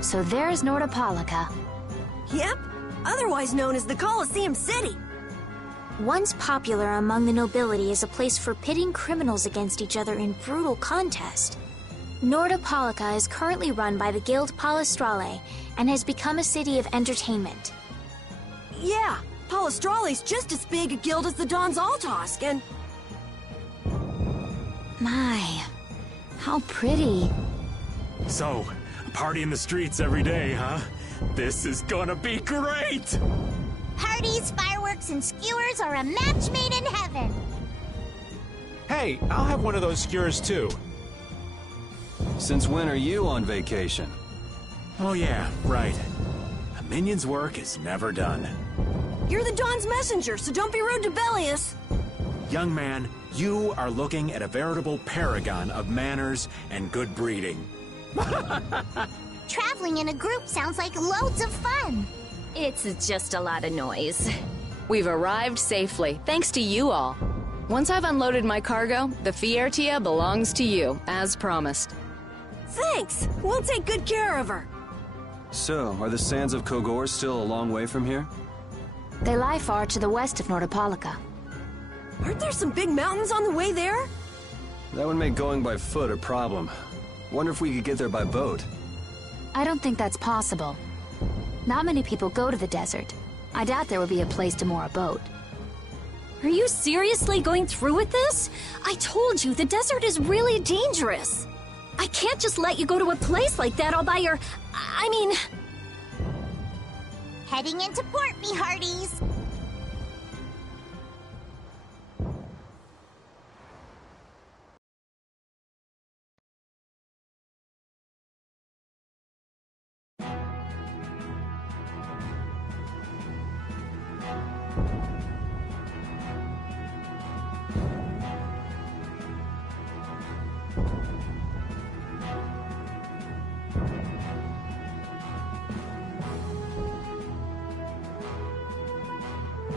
So there's Nordopolica. Yep, otherwise known as the Colosseum City. Once popular among the nobility as a place for pitting criminals against each other in brutal contest, Nordopolica is currently run by the Guild Palestrale and has become a city of entertainment. Yeah, Palestrale's just as big a guild as the Don's Altosk, and... My, how pretty. So, a party in the streets every day, huh? This is gonna be great! Parties, fireworks, and skewers are a match made in heaven. Hey, I'll have one of those skewers too. Since when are you on vacation? Oh yeah, right. A minion's work is never done. You're the Don's messenger, so don't be rude to Bellius. Young man, you are looking at a veritable paragon of manners and good breeding. Traveling in a group sounds like loads of fun. It's just a lot of noise. We've arrived safely, thanks to you all. Once I've unloaded my cargo, the Vesperia belongs to you, as promised. Thanks! We'll take good care of her. So, are the sands of Kogor still a long way from here? They lie far to the west of Nordopolica. Aren't there some big mountains on the way there? That would make going by foot a problem. Wonder if we could get there by boat. I don't think that's possible. Not many people go to the desert. I doubt there would be a place to moor a boat. Are you seriously going through with this? I told you, the desert is really dangerous. I can't just let you go to a place like that all by your... I mean... Heading into port, me hearties.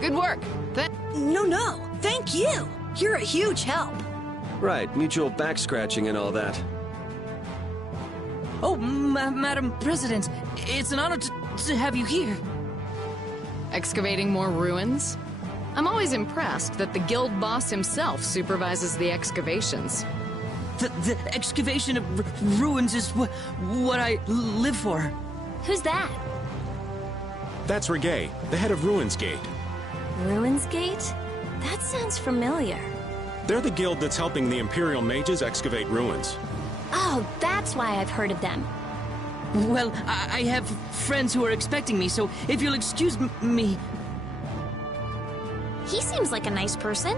Good work. No, thank you. You're a huge help. Right, mutual back scratching and all that. Oh, Madam President, it's an honor to have you here. Excavating more ruins? I'm always impressed that the guild boss himself supervises the excavations. The excavation of ruins is what I live for. Who's that? That's Regay, the head of Ruins Gate. Ruins Gate? That sounds familiar. They're the guild that's helping the Imperial mages excavate ruins. Oh, that's why I've heard of them. Well, I have friends who are expecting me, so if you'll excuse me... He seems like a nice person.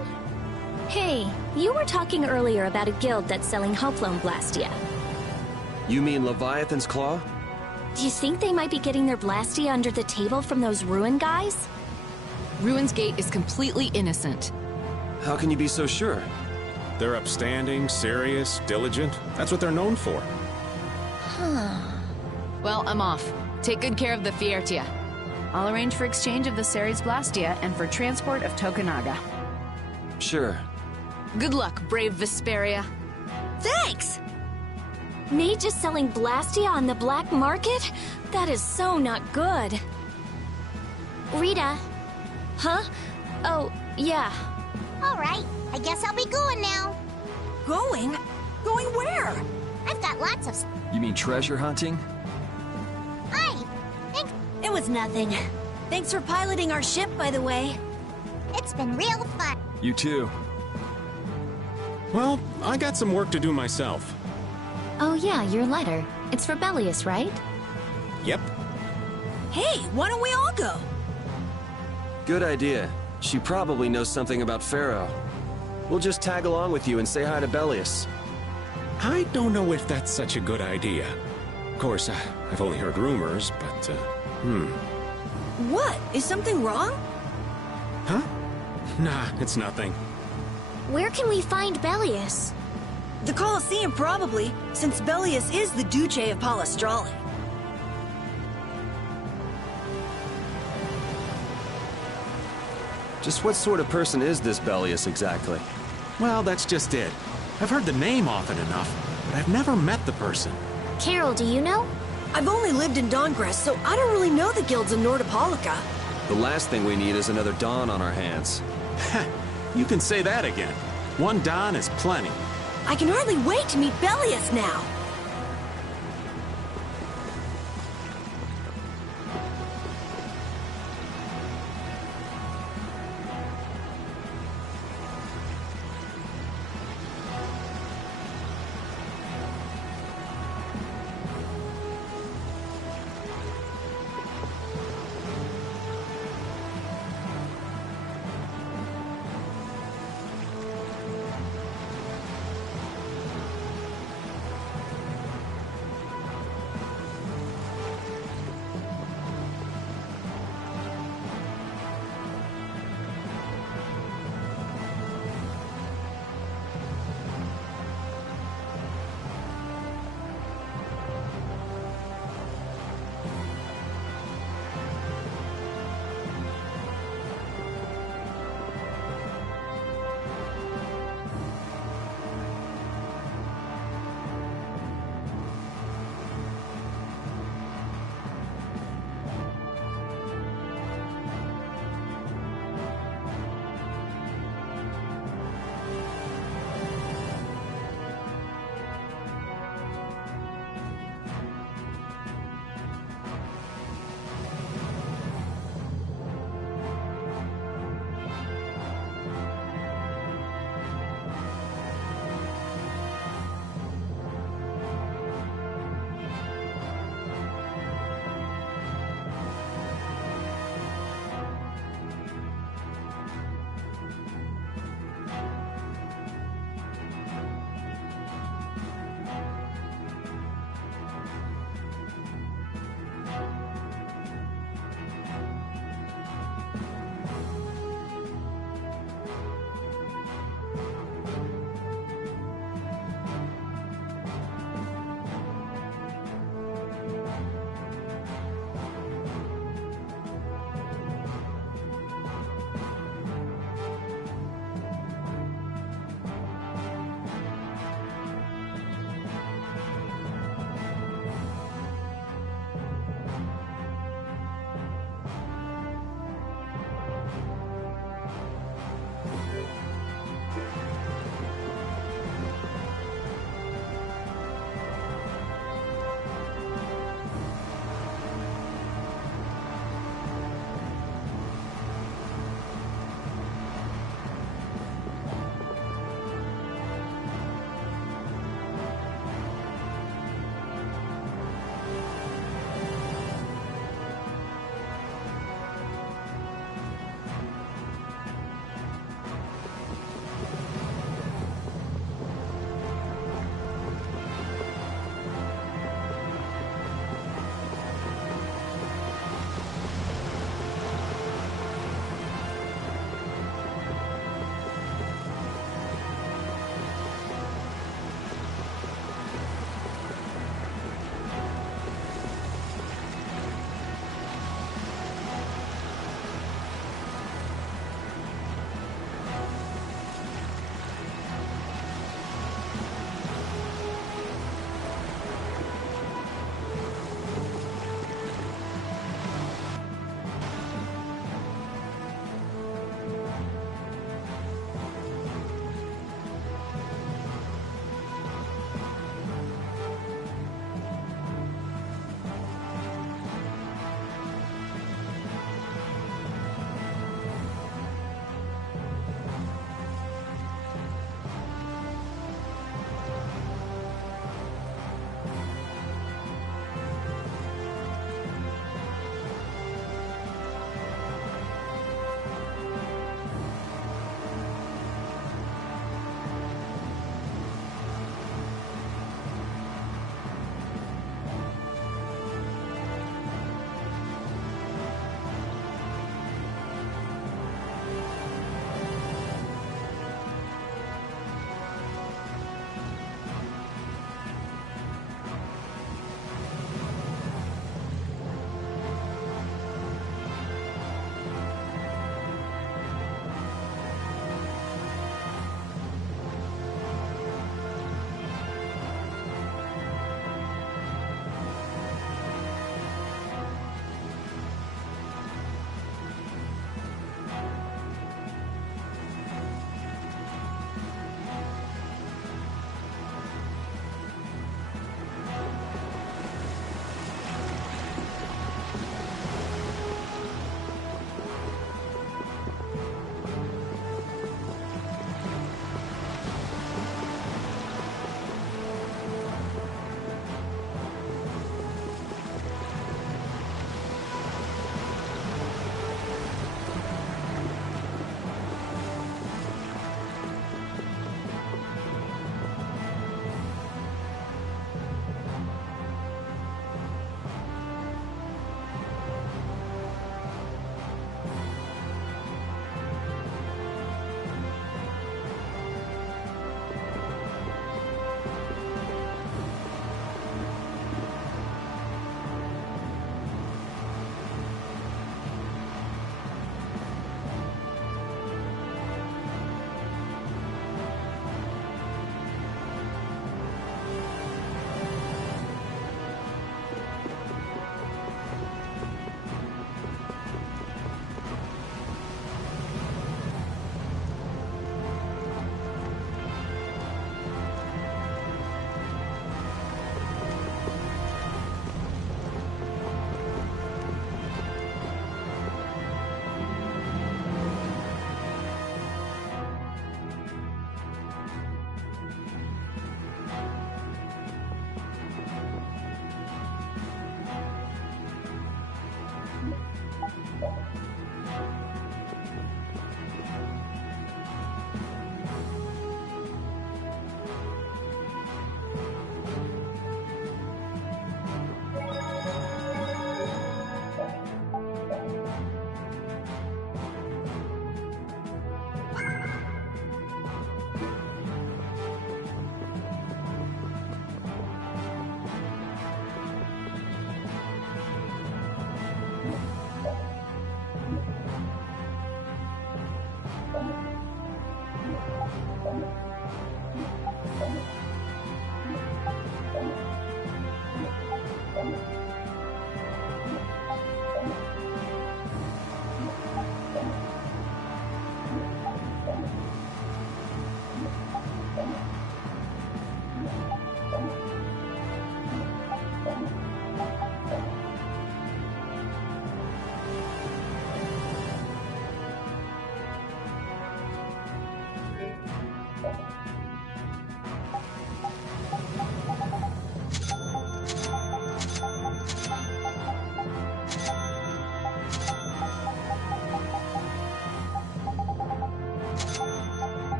Hey, you were talking earlier about a guild that's selling Hoploan Blastia. You mean Leviathan's Claw? Do you think they might be getting their Blastia under the table from those ruin guys? Ruins Gate is completely innocent. How can you be so sure? They're upstanding, serious, diligent. That's what they're known for. Well, I'm off. Take good care of the Vesperia. I'll arrange for exchange of the Ceres Blastia and for transport of Tokunaga. Sure. Good luck, brave Vesperia. Thanks! Mage is selling Blastia on the black market? That is so not good. Rita. Huh? Oh, yeah. All right, I guess I'll be going now. Going? Going where? I've got lots of... You mean treasure hunting? Hi, thanks. It was nothing. Thanks for piloting our ship, by the way. It's been real fun. You too. Well, I got some work to do myself. Oh yeah, your letter. It's for Bellius, right? Yep. Hey, why don't we all go? Good idea. She probably knows something about Pharaoh. We'll just tag along with you and say hi to Bellius. I don't know if that's such a good idea. Of course, I've only heard rumors, but, What? Is something wrong? Huh? Nah, it's nothing. Where can we find Bellius? The Colosseum, probably, since Bellius is the Duce of Palestrale. Just what sort of person is this Bellius exactly? Well, that's just it. I've heard the name often enough, but I've never met the person. Carol, do you know? I've only lived in Dawngress, so I don't really know the guilds in Nordopolica. The last thing we need is another Dawn on our hands. You can say that again. One Don is plenty. I can hardly wait to meet Bellius now.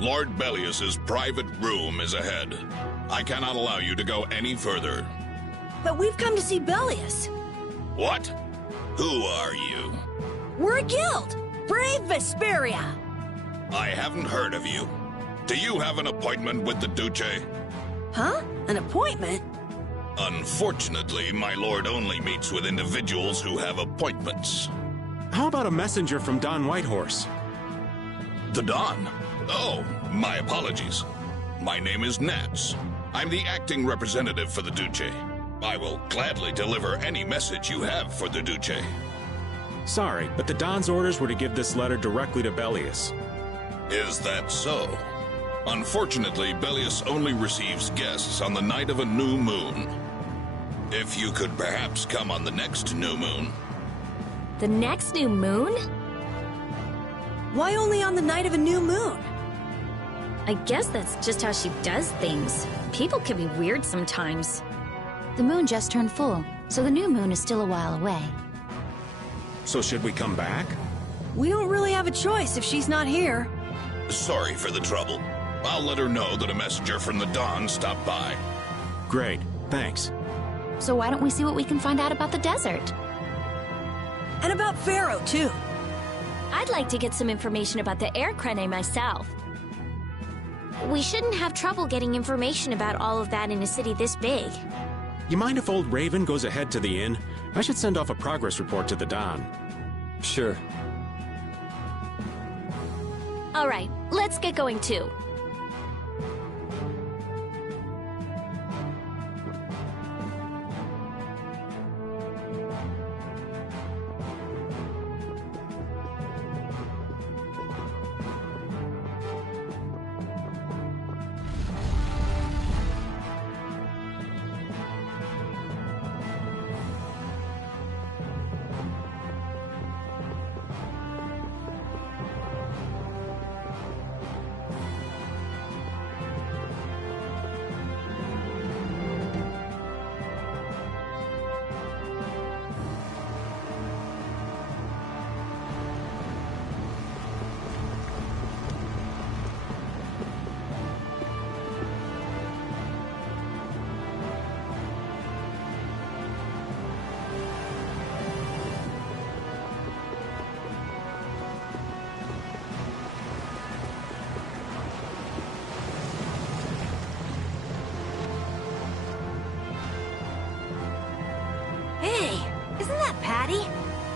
Lord Bellius's private room is ahead. I cannot allow you to go any further. But we've come to see Bellius. What? Who are you? We're a guild. Brave Vesperia. I haven't heard of you. Do you have an appointment with the Duce? Huh? An appointment? Unfortunately, my lord only meets with individuals who have appointments. How about a messenger from Don Whitehorse? The Don? Oh, my apologies. My name is Nats. I'm the acting representative for the Duce. I will gladly deliver any message you have for the Duce. Sorry, but the Don's orders were to give this letter directly to Bellius. Is that so? Unfortunately, Bellius only receives guests on the night of a new moon. If you could perhaps come on the next new moon. The next new moon? Why only on the night of a new moon? I guess that's just how she does things. People can be weird sometimes. The moon just turned full, so the new moon is still a while away. So should we come back? We don't really have a choice if she's not here. Sorry for the trouble. I'll let her know that a messenger from the Don stopped by. Great, thanks. So why don't we see what we can find out about the desert? And about Pharaoh, too. I'd like to get some information about the air crane myself. We shouldn't have trouble getting information about all of that in a city this big. You mind if old Raven goes ahead to the inn? I should send off a progress report to the Don. Sure. All right, let's get going too.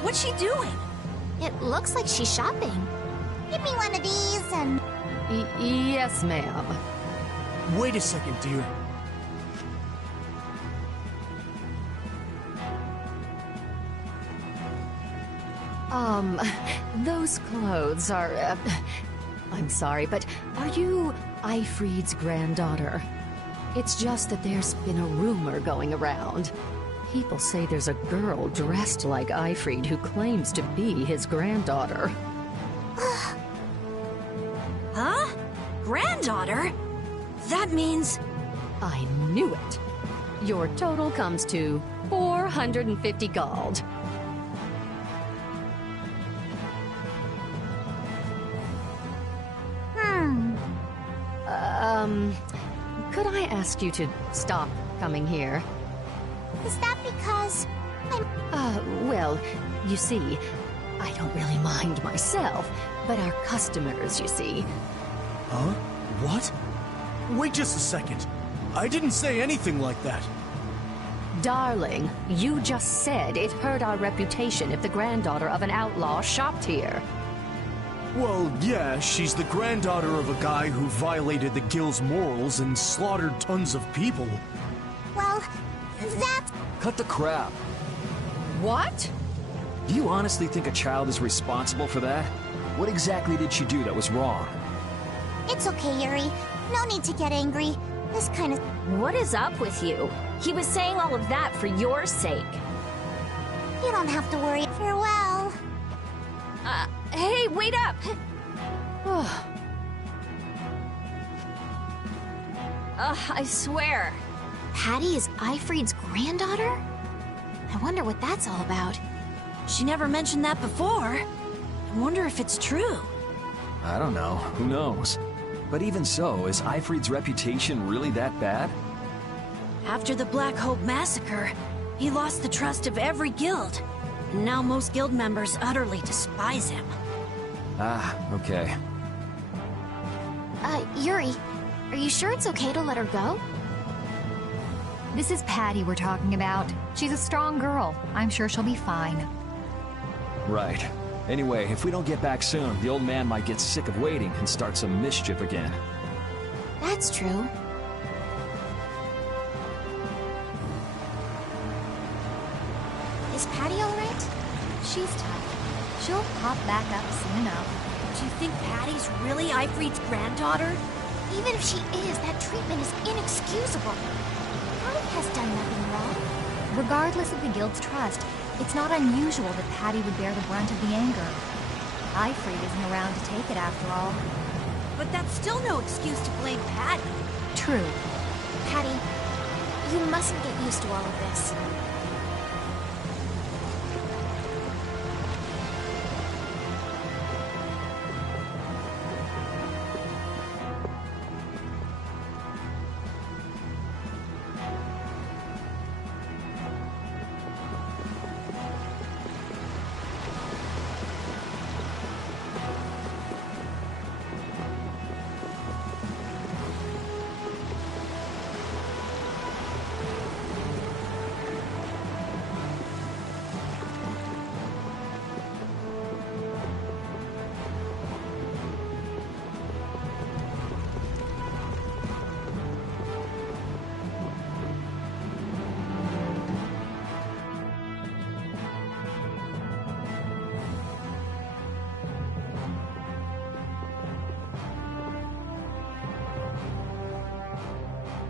What's she doing? It looks like she's shopping. Give me one of these and... Yes, ma'am. Wait a second, dear. Those clothes are, I'm sorry, but are you Ifrid's granddaughter? It's just that there's been a rumor going around. People say there's a girl dressed like Ifrid who claims to be his granddaughter. Huh? Granddaughter? That means... I knew it. Your total comes to 450 gold. Could I ask you to stop coming here? Is that because I'm... Well, you see, I don't really mind myself, but our customers, you see. Huh? What? Wait just a second. I didn't say anything like that. Darling, you just said it hurt our reputation if the granddaughter of an outlaw shopped here. Well, yeah, she's the granddaughter of a guy who violated the guild's morals and slaughtered tons of people. Well, that's... Cut the crap. What? Do you honestly think a child is responsible for that? What exactly did she do that was wrong? It's okay, Yuri. No need to get angry. This kind of... What is up with you? He was saying all of that for your sake. You don't have to worry. Farewell. Hey, wait up! I swear. Patty is Ifrid's granddaughter? I wonder what that's all about. She never mentioned that before. I wonder if it's true. I don't know. Who knows? But even so, is Eifried's reputation really that bad? After the Black Hope massacre, he lost the trust of every guild. And now most guild members utterly despise him. Ah, okay. Yuri, are you sure it's okay to let her go? This is Patty we're talking about. She's a strong girl. I'm sure she'll be fine. Right. Anyway, if we don't get back soon, the old man might get sick of waiting and start some mischief again. That's true. Is Patty alright? She's tough. She'll pop back up soon enough. Do you think Patty's really Eifried's granddaughter? Even if she is, that treatment is inexcusable. Patty has done nothing wrong. Regardless of the guild's trust, it's not unusual that Patty would bear the brunt of the anger. Eifried isn't around to take it after all. But that's still no excuse to blame Patty. True. Patty, you mustn't get used to all of this.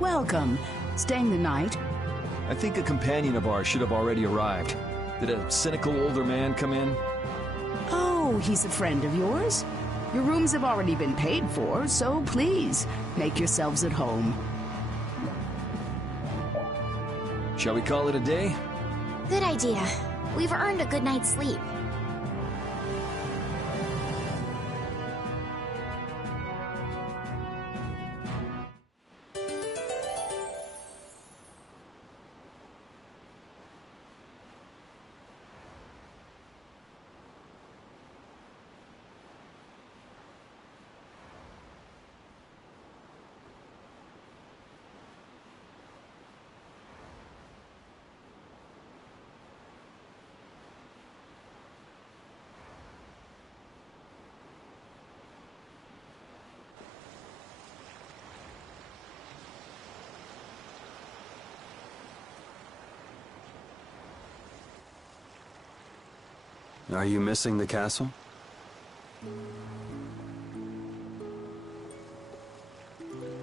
Welcome. Staying the night? I think a companion of ours should have already arrived. Did a cynical older man come in? Oh, he's a friend of yours? Your rooms have already been paid for, so please, make yourselves at home. Shall we call it a day? Good idea. We've earned a good night's sleep. Are you missing the castle?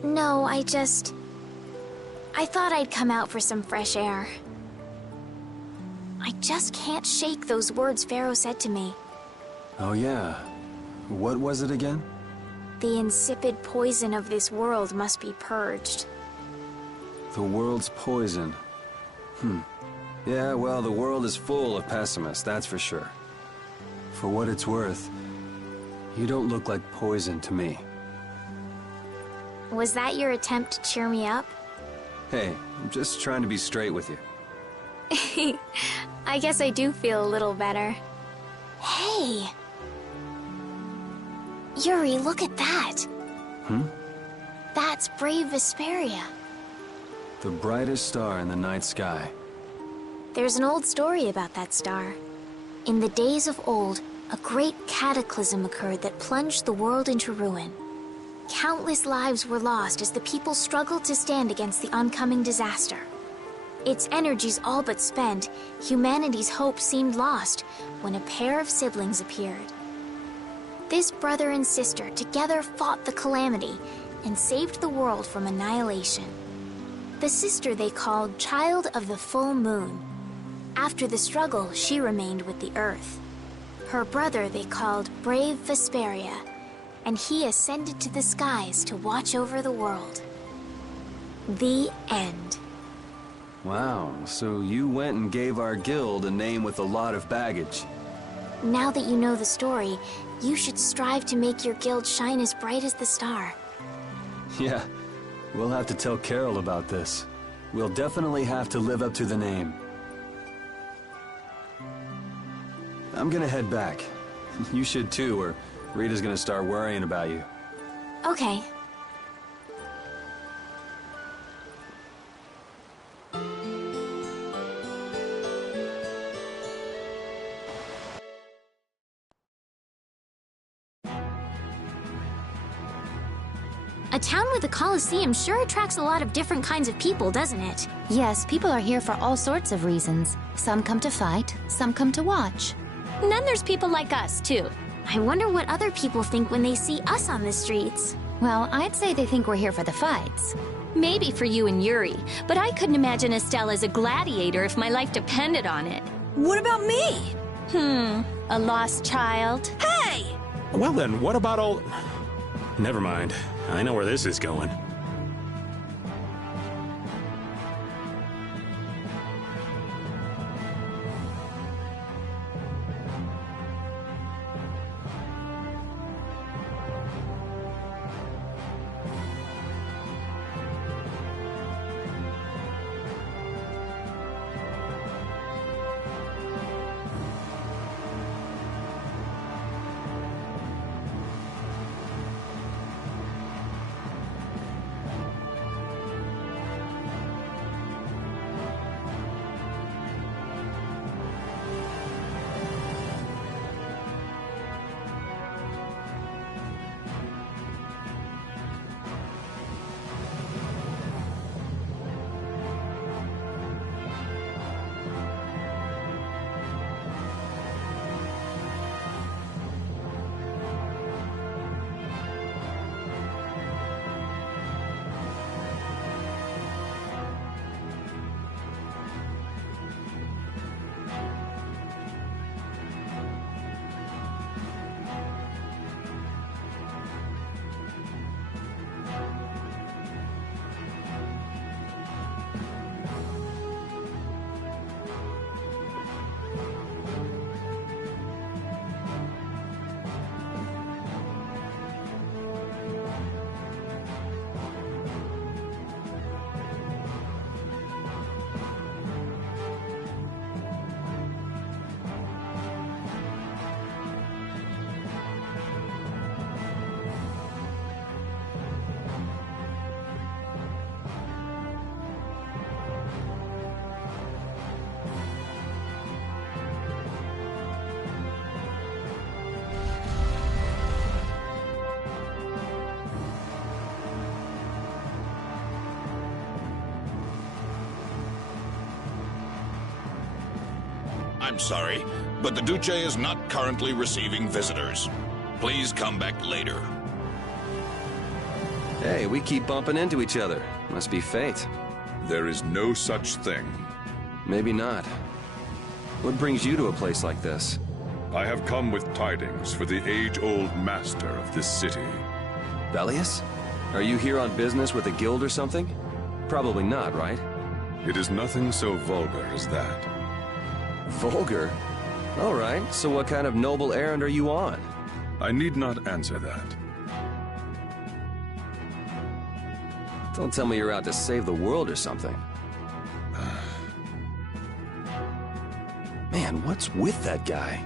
No, I thought I'd come out for some fresh air. I just can't shake those words Pharaoh said to me. Oh yeah. What was it again? The insipid poison of this world must be purged. The world's poison. Yeah, well, the world is full of pessimists, that's for sure. For what it's worth, you don't look like poison to me. Was that your attempt to cheer me up? Hey, I'm just trying to be straight with you. I guess I do feel a little better. Hey! Yuri, look at that! That's brave Vesperia. The brightest star in the night sky. There's an old story about that star. In the days of old, a great cataclysm occurred that plunged the world into ruin. Countless lives were lost as the people struggled to stand against the oncoming disaster. Its energies all but spent, humanity's hope seemed lost when a pair of siblings appeared. This brother and sister together fought the calamity and saved the world from annihilation. The sister they called Child of the Full Moon. After the struggle, she remained with the Earth. Her brother they called Brave Vesperia, and he ascended to the skies to watch over the world. The end. Wow, so you went and gave our guild a name with a lot of baggage. Now that you know the story, You should strive to make your guild shine as bright as the star. Yeah, we'll have to tell Carol about this. We'll definitely have to live up to the name. I'm gonna head back. You should too, or Rita's gonna start worrying about you. Okay. A town with a coliseum sure attracts a lot of different kinds of people, doesn't it? Yes, people are here for all sorts of reasons. Some come to fight, some come to watch. And then there's people like us, too. I wonder what other people think when they see us on the streets. Well, I'd say they think we're here for the fights. Maybe for you and Yuri, but I couldn't imagine Estelle as a gladiator if my life depended on it. What about me? A lost child? Hey! Well then, what about all... Never mind. I know where this is going. I'm sorry, but the Duce is not currently receiving visitors. Please come back later. Hey, we keep bumping into each other. Must be fate. There is no such thing. Maybe not. What brings you to a place like this? I have come with tidings for the age-old master of this city. Bellius? Are you here on business with a guild or something? Probably not, right? It is nothing so vulgar as that. Vulgar? All right, so what kind of noble errand are you on? I need not answer that. Don't tell me you're out to save the world or something. Man, what's with that guy?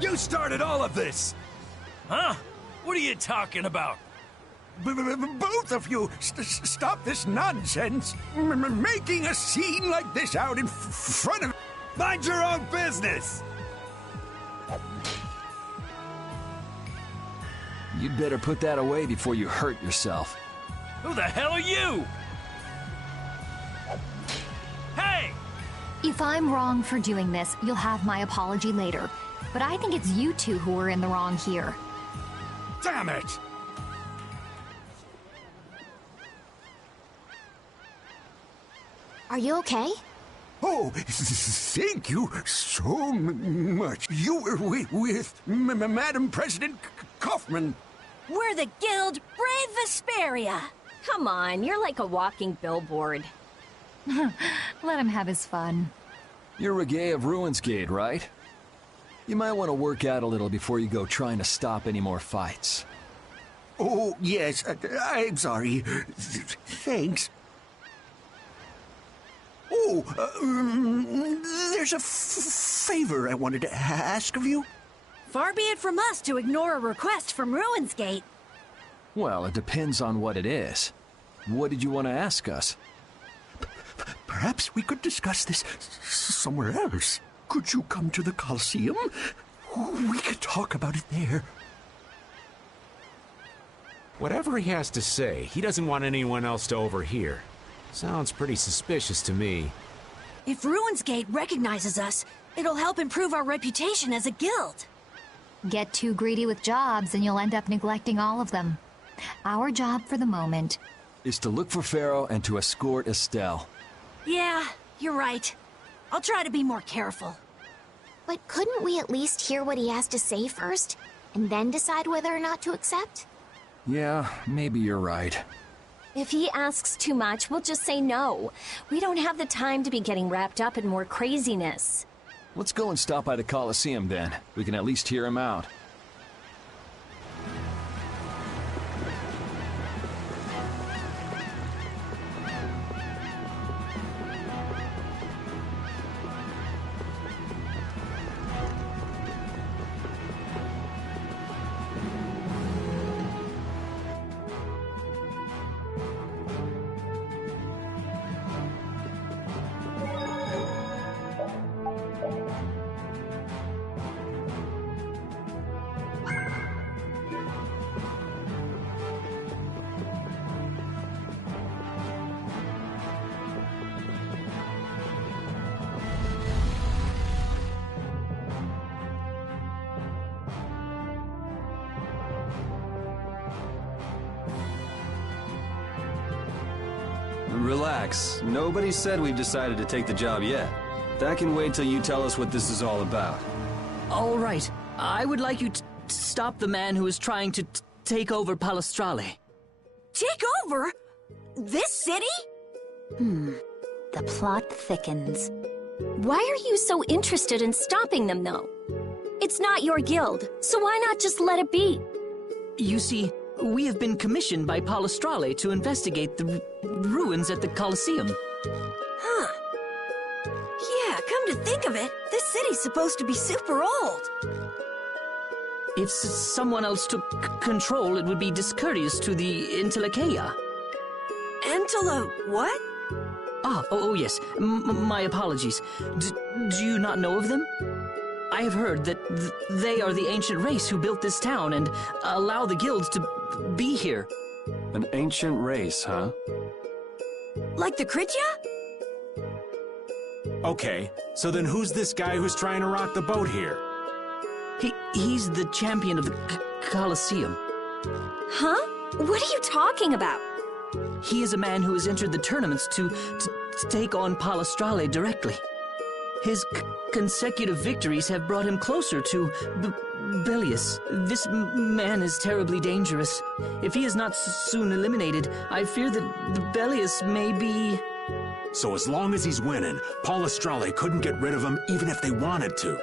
You started all of this! Huh? What are you talking about? Both of you, stop this nonsense! Making a scene like this out in front of... Mind your own business! You'd better put that away before you hurt yourself. Who the hell are you? Hey! If I'm wrong for doing this, you'll have my apology later. But I think it's you two who are in the wrong here. Damn it! Are you okay? Oh, thank you so much. You were with Madam President Kaufman. We're the Guild Brave Vesperia. Come on, you're like a walking billboard. Let him have his fun. You're Reggae of Ruinsgate, right? You might want to work out a little before you go trying to stop any more fights. Oh, yes, I'm sorry. Thanks. Oh, there's a favor I wanted to ask of you. Far be it from us to ignore a request from Ruinsgate. Well, it depends on what it is. What did you want to ask us? Perhaps we could discuss this somewhere else. Could you come to the Coliseum? We could talk about it there. Whatever he has to say, he doesn't want anyone else to overhear. Sounds pretty suspicious to me. If Ruinsgate recognizes us, it'll help improve our reputation as a guild. Get too greedy with jobs and you'll end up neglecting all of them. Our job for the moment is to look for Pharaoh and to escort Estelle. Yeah, you're right. I'll try to be more careful. But couldn't we at least hear what he has to say first, and then decide whether or not to accept? Yeah, maybe you're right. If he asks too much, we'll just say no. We don't have the time to be getting wrapped up in more craziness. Let's go and stop by the Coliseum then. We can at least hear him out. Relax. Nobody said we've decided to take the job yet. That can wait till you tell us what this is all about. All right. I would like you to stop the man who is trying to take over Palestrale. Take over? This city? The plot thickens. Why are you so interested in stopping them, though? It's not your guild, so why not just let it be? You see, we have been commissioned by Palestrale to investigate the ruins at the Coliseum. Huh. Yeah, come to think of it, this city's supposed to be super old. If someone else took control, it would be discourteous to the Intellikeia. What? Oh yes. My apologies. Do you not know of them? I have heard that they are the ancient race who built this town and allow the guilds to be here. An ancient race, huh? Like the Kritya? Okay, so then who's this guy who's trying to rock the boat here? He's the champion of the Coliseum. Huh? What are you talking about? He is a man who has entered the tournaments to take on Palestrale directly. His consecutive victories have brought him closer to Belius. This man is terribly dangerous. If he is not soon eliminated, I fear that the Belius may be... So as long as he's winning, Palestrale couldn't get rid of him even if they wanted to.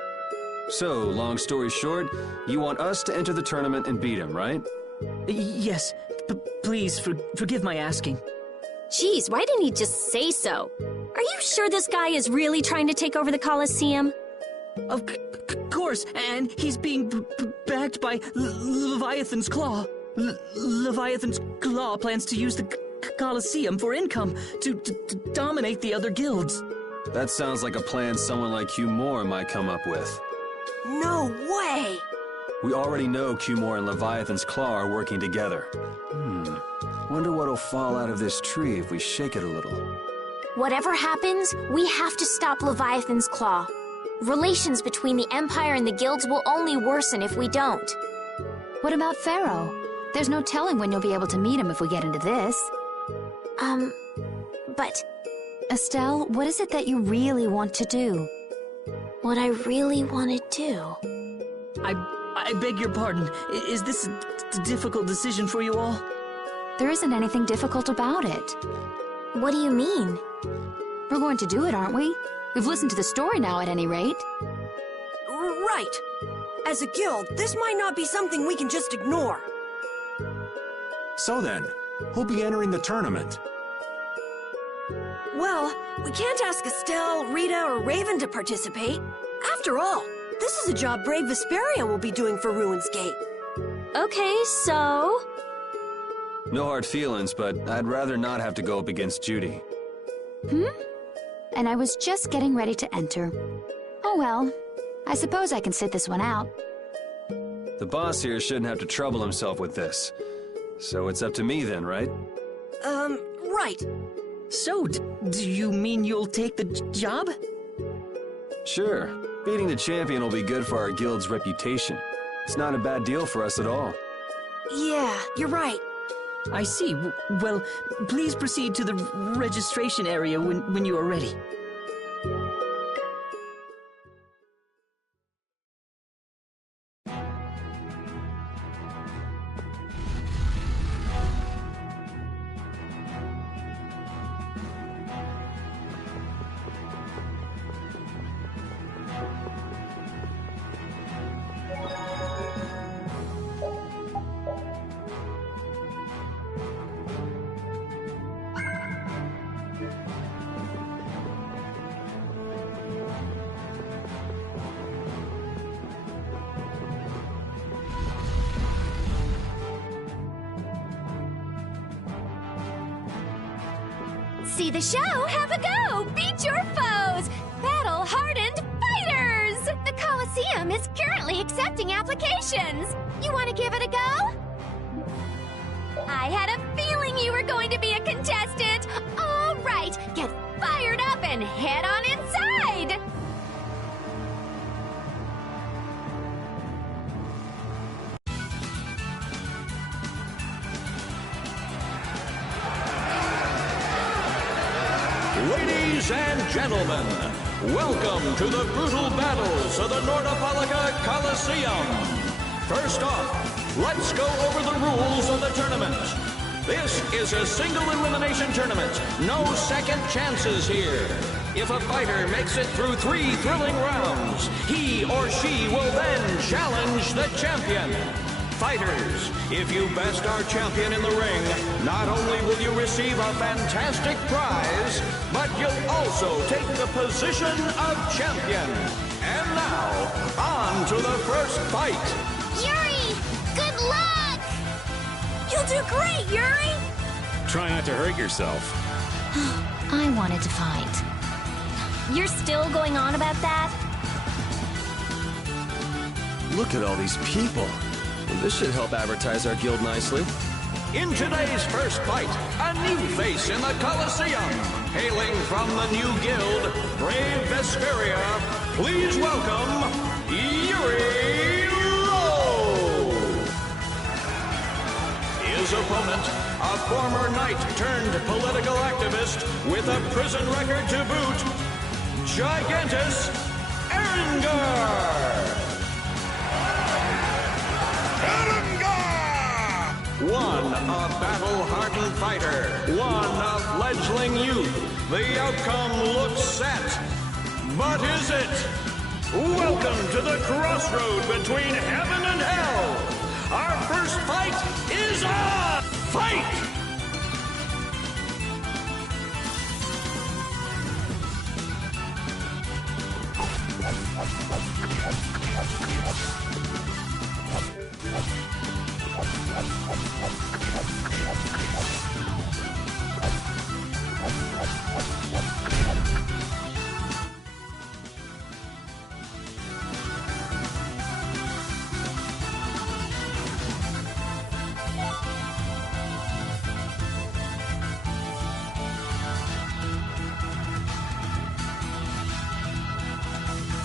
So, long story short, you want us to enter the tournament and beat him, right? Yes. Please, forgive my asking. Jeez, why didn't he just say so? Are you sure this guy is really trying to take over the Coliseum? Of course. course, and he's being backed by Leviathan's Claw. Leviathan's Claw plans to use the Colosseum for income to dominate the other guilds. That sounds like a plan someone like Hugh Moore might come up with. No way! We already know Hugh Moore and Leviathan's Claw are working together. Wonder what'll fall out of this tree if we shake it a little. Whatever happens, we have to stop Leviathan's Claw. Relations between the Empire and the guilds will only worsen if we don't. What about Pharaoh? There's no telling when you'll be able to meet him if we get into this. But... Estelle, what is it that you really want to do? What I really want to do? I beg your pardon. Is this a difficult decision for you all? There isn't anything difficult about it. What do you mean? We're going to do it, aren't we? We've listened to the story now, at any rate. Right. As a guild, this might not be something we can just ignore. So then, who'll be entering the tournament? Well, we can't ask Estelle, Rita, or Raven to participate. After all, this is a job brave Vesperia will be doing for Ruin's Gate. Okay, so... No hard feelings, but I'd rather not have to go up against Judy. And I was just getting ready to enter. Oh well, I suppose I can sit this one out. The boss here shouldn't have to trouble himself with this. So it's up to me then, right? Right. So, do you mean you'll take the job? Sure. Beating the champion will be good for our guild's reputation. It's not a bad deal for us at all. Yeah, you're right. I see. Well, please proceed to the registration area when you are ready. See the show, have a go! Beat your foes! Battle-hardened fighters! The Colosseum is currently accepting applications. You want to give it a go? I had a feeling you were going to be a contestant. All right, get fired up and head on inside! Ladies and gentlemen, welcome to the brutal battles of the Nordopolica Coliseum. First off, let's go over the rules of the tournament. This is a single elimination tournament. No second chances here. If a fighter makes it through 3 thrilling rounds, he or she will then challenge the champion. Fighters, if you best our champion in the ring, not only will you receive a fantastic prize, but you'll also take the position of champion. And now, on to the first fight. Yuri, good luck! You'll do great, Yuri! Try not to hurt yourself. I wanted to fight. You're still going on about that? Look at all these people. This should help advertise our guild nicely. In today's first fight, a new face in the Coliseum. Hailing from the new guild, Brave Vesperia, please welcome Yuri Lowe. His opponent, a former knight turned political activist with a prison record to boot, Gigantus Erengor. One, a battle-hardened fighter. One, a fledgling youth. The outcome looks set. But is it? Welcome to the crossroad between heaven and hell. Our first fight is a fight!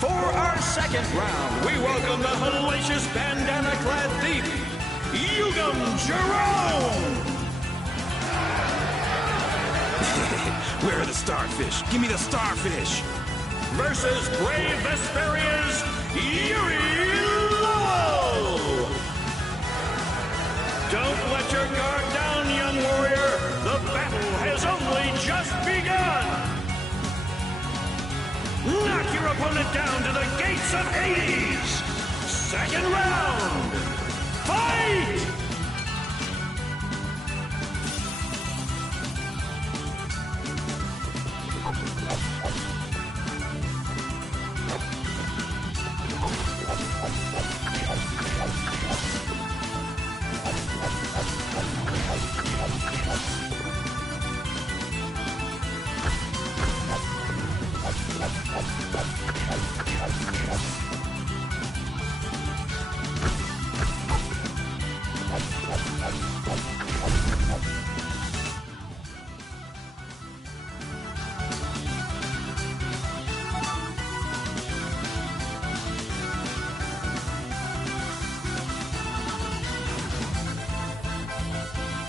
For our second round, we welcome the hellacious bandana-clad thief, Yugam Jerome! Where are the starfish? Give me the starfish! Versus brave Vesperia's Yuri Lowell! Don't let your guard down, young warrior. The battle has only just begun. Knock your opponent down to the gates of Hades. Second round. Fight!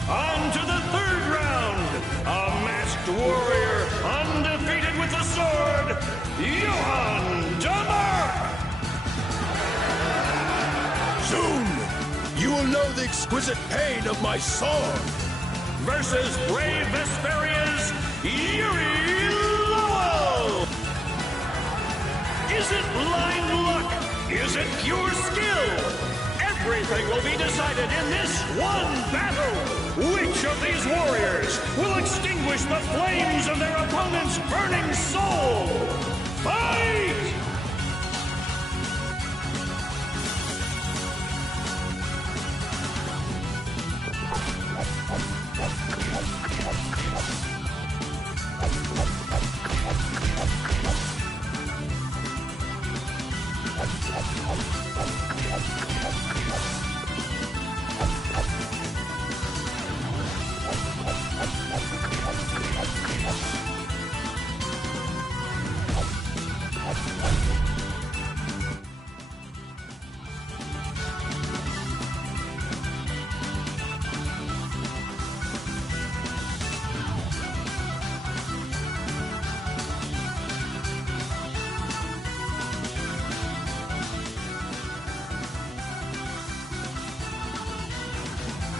On to the third round. A masked warrior, undefeated with the sword, Johann Damark. Soon, you will know the exquisite pain of my sword. Versus brave Vesperia's Yuri Lowell. Is it blind luck? Is it pure skill? Everything will be decided in this one battle. Which of these warriors will extinguish the flames of their opponent's burning soul? Fight!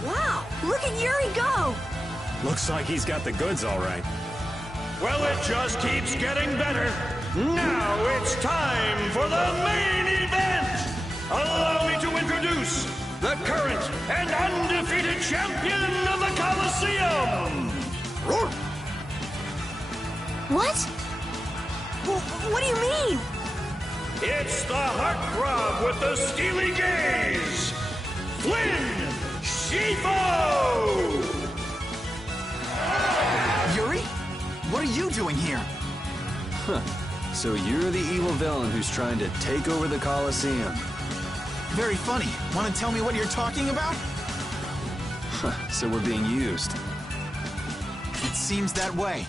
Wow, look at Yuri go! Looks like he's got the goods all right. Well, it just keeps getting better. Now it's time for the main event! Allow me to introduce the current and undefeated champion of the Colosseum! What? What do you mean? It's the heartthrob with the steely gaze! Flynn Shifo! Yuri? What are you doing here? Huh. So you're the evil villain who's trying to take over the Colosseum. Very funny. Want to tell me what you're talking about? Huh. So we're being used. It seems that way.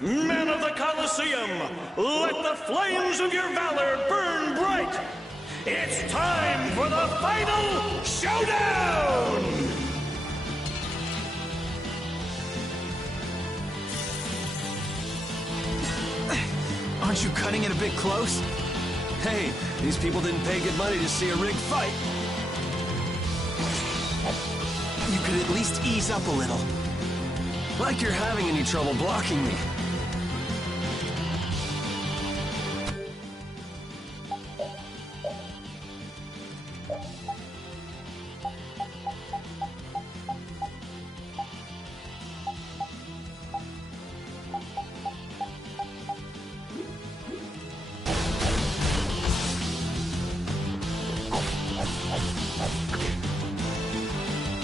Men of the Colosseum, let the flames of your valor burn bright! It's time for the final showdown! Aren't you cutting it a bit close? Hey, these people didn't pay good money to see a rigged fight. You could at least ease up a little. Like you're having any trouble blocking me.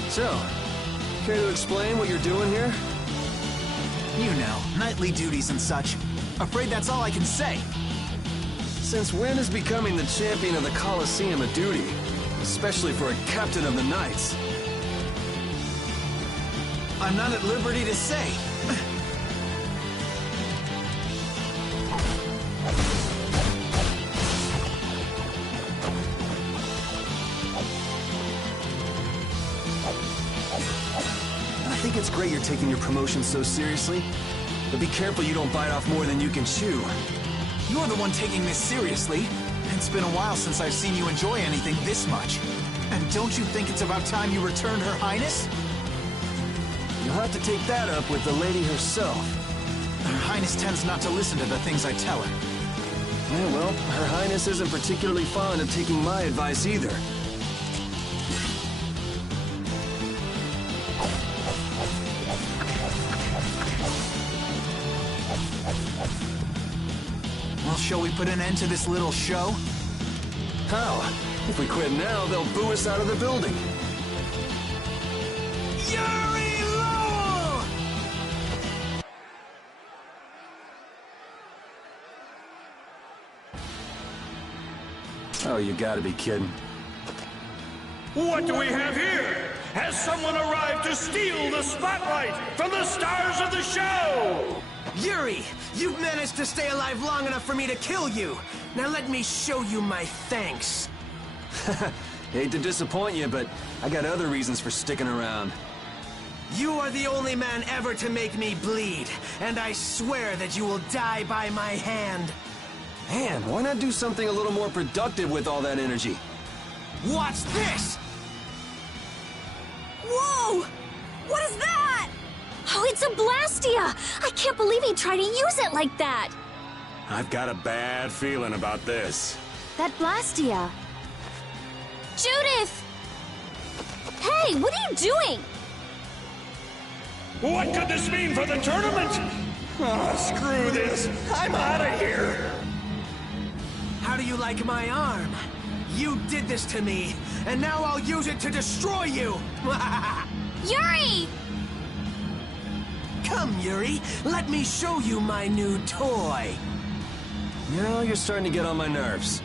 So, care to explain what you're doing here? You know, nightly duties and such. Afraid that's all I can say. Since when is becoming the champion of the Colosseum a duty? Especially for a captain of the Knights. I'm not at liberty to say. think it's great you're taking your promotion so seriously, but be careful you don't bite off more than you can chew. You're the one taking this seriously. It's been a while since I've seen you enjoy anything this much. And don't you think it's about time you returned Her Highness? You'll have to take that up with the lady herself. Her Highness tends not to listen to the things I tell her. Yeah, well, Her Highness isn't particularly fond of taking my advice either. Well, shall we put an end to this little show? How? If we quit now, they'll boo us out of the building. Yuri Lowell! Oh, you gotta be kidding. What do we have here? Has someone arrived to steal the spotlight from the stars of the show? Yuri, you've managed to stay alive long enough for me to kill you. Now let me show you my thanks. Hate to disappoint you, but I got other reasons for sticking around. You are the only man ever to make me bleed, and I swear that you will die by my hand. Man, why not do something a little more productive with all that energy? Watch this! Whoa! What is that? Oh, it's a Blastia! I can't believe he tried to use it like that! I've got a bad feeling about this. That Blastia... Judith! Hey, what are you doing? What could this mean for the tournament? Oh, screw this. I'm out of here. How do you like my arm? You did this to me, and now I'll use it to destroy you! Yuri! Come, Yuri, let me show you my new toy. You know, you're starting to get on my nerves.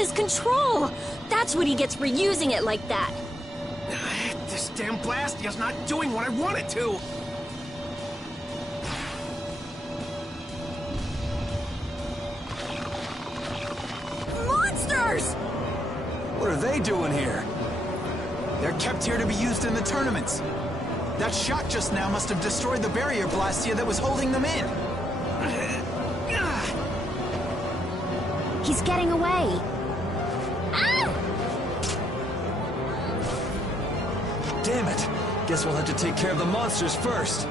his control! That's what he gets for using it like that! This damn Blastia's not doing what I want it to! Monsters! What are they doing here? They're kept here to be used in the tournaments. That shot just now must have destroyed the barrier Blastia that was holding them in. He's getting away. Damn it! Guess we'll have to take care of the monsters first.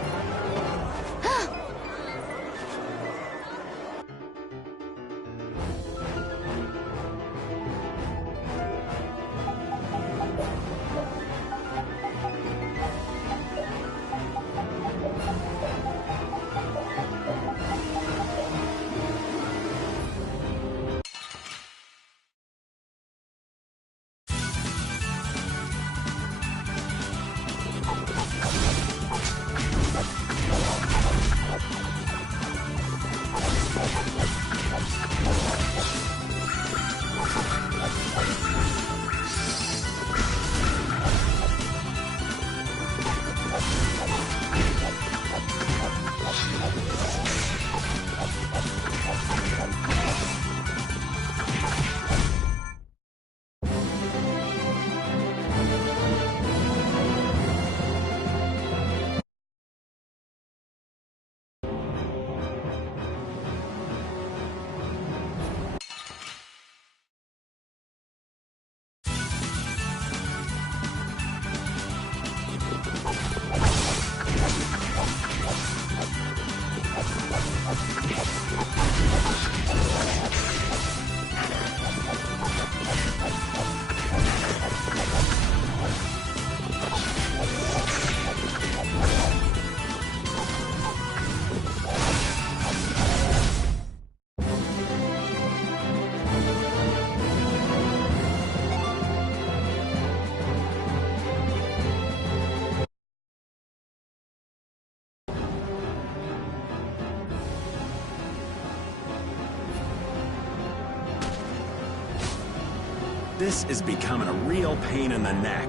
This is becoming a real pain in the neck.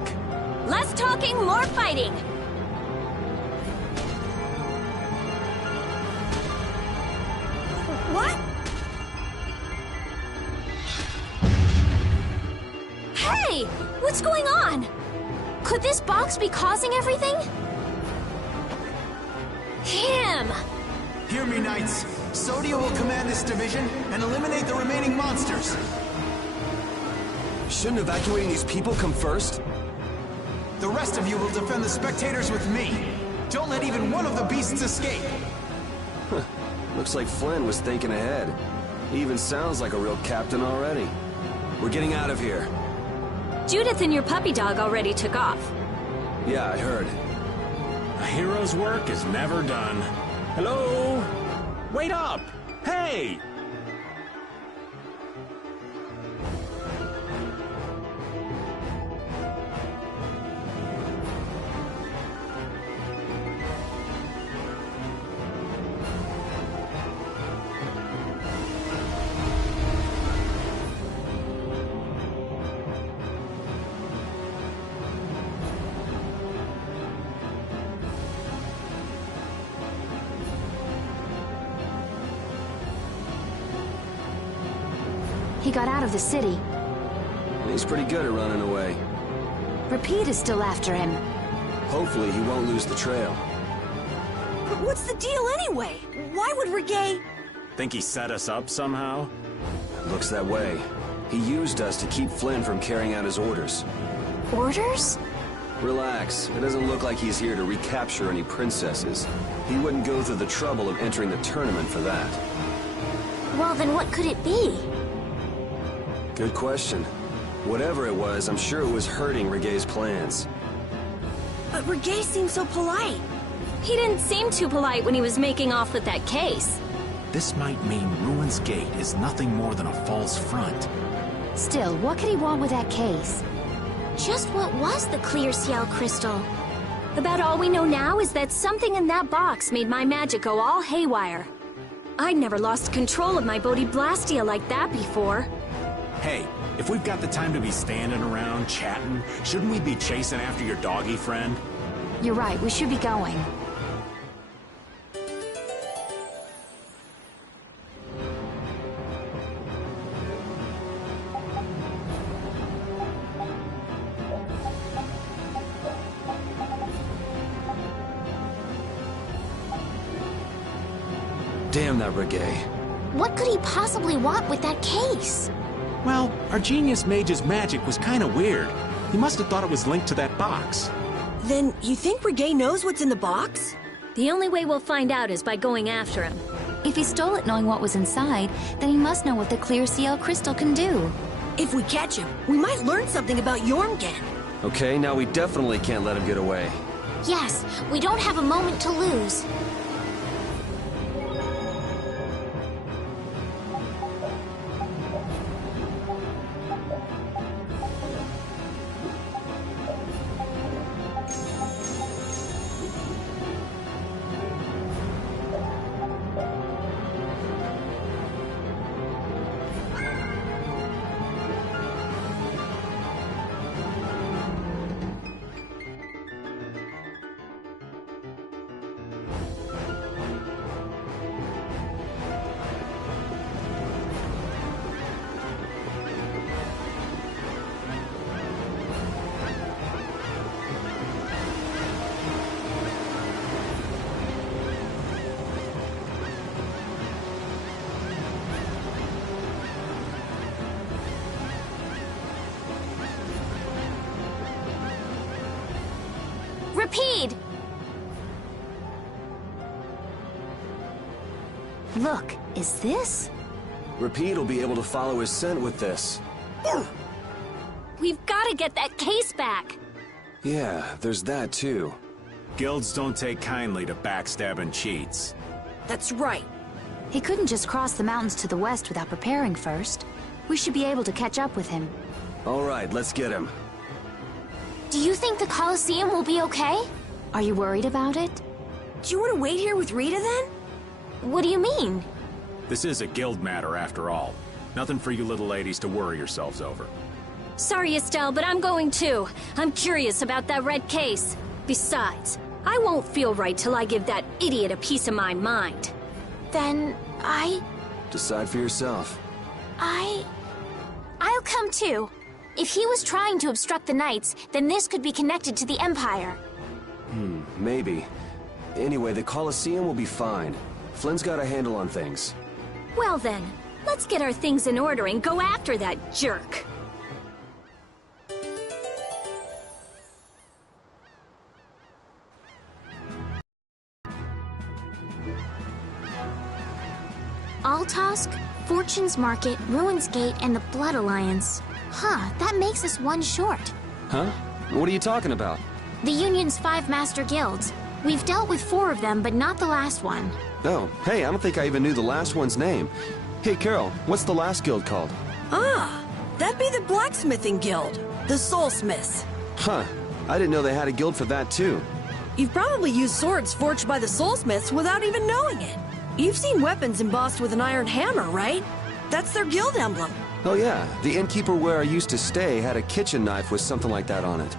Less talking, more fighting! What? Hey! What's going on? Could this box be causing everything? Him! Hear me, Knights. Sodia will command this division and eliminate the remaining monsters. Shouldn't evacuating these people come first? The rest of you will defend the spectators with me. Don't let even one of the beasts escape. Looks like Flynn was thinking ahead. He even sounds like a real captain already. We're getting out of here. Judith and your puppy dog already took off. Yeah, I heard. A hero's work is never done. Hello? Wait up! Hey! He got out of the city. He's pretty good at running away. Repeat is still after him. Hopefully he won't lose the trail. But what's the deal anyway? Why would Reggae... Think he set us up somehow? Looks that way. He used us to keep Flynn from carrying out his orders. Orders? Relax. It doesn't look like he's here to recapture any princesses. He wouldn't go through the trouble of entering the tournament for that. Well, then what could it be? Good question. Whatever it was, I'm sure it was hurting Regae's plans. But Reggae seemed so polite. He didn't seem too polite when he was making off with that case. This might mean Ruin's Gate is nothing more than a false front. Still, what could he want with that case? Just what was the clear ciel crystal? About all we know now is that something in that box made my magic go all haywire. I'd never lost control of my Bodhi Blastia like that before. Hey, If we've got the time to be standing around, chatting, shouldn't we be chasing after your doggy friend? You're right, we should be going. Damn that Reggae. What could he possibly want with that case? Well, our genius mage's magic was kind of weird. He must have thought it was linked to that box. Then you think Reggae knows what's in the box? The only way we'll find out is by going after him. If he stole it knowing what was inside, then he must know what the clear CL crystal can do. If we catch him, we might learn something about Jormungand. Okay, now we definitely can't let him get away. Yes, we don't have a moment to lose. Repeat! Look, is this? Repeat will be able to follow his scent with this. We've got to get that case back. Yeah, there's that too. Guilds don't take kindly to backstabbing cheats. That's right. He couldn't just cross the mountains to the west without preparing first. We should be able to catch up with him. All right, let's get him. Do you think the Colosseum will be okay? Are you worried about it? Do you want to wait here with Rita then? What do you mean? This is a guild matter after all. Nothing for you little ladies to worry yourselves over. Sorry, Estelle, but I'm going too. I'm curious about that red case. Besides, I won't feel right till I give that idiot a piece of my mind. Then Decide for yourself. I'll come too. If he was trying to obstruct the Knights, then this could be connected to the Empire. Maybe. Anyway, the Colosseum will be fine. Flynn's got a handle on things. Well then, let's get our things in order and go after that jerk. Altosk, Fortune's Market, Ruin's Gate, and the Blood Alliance. Huh, that makes us one short. Huh? What are you talking about? The Union's 5 master guilds. We've dealt with 4 of them, but not the last one. Oh, hey, I don't think I even knew the last one's name. Hey, Carol, what's the last guild called? Ah, that'd be the Blacksmithing Guild, the Soulsmiths. Huh, I didn't know they had a guild for that too. You've probably used swords forged by the Soulsmiths without even knowing it. You've seen weapons embossed with an iron hammer, right? That's their guild emblem. Oh yeah, the innkeeper where I used to stay had a kitchen knife with something like that on it.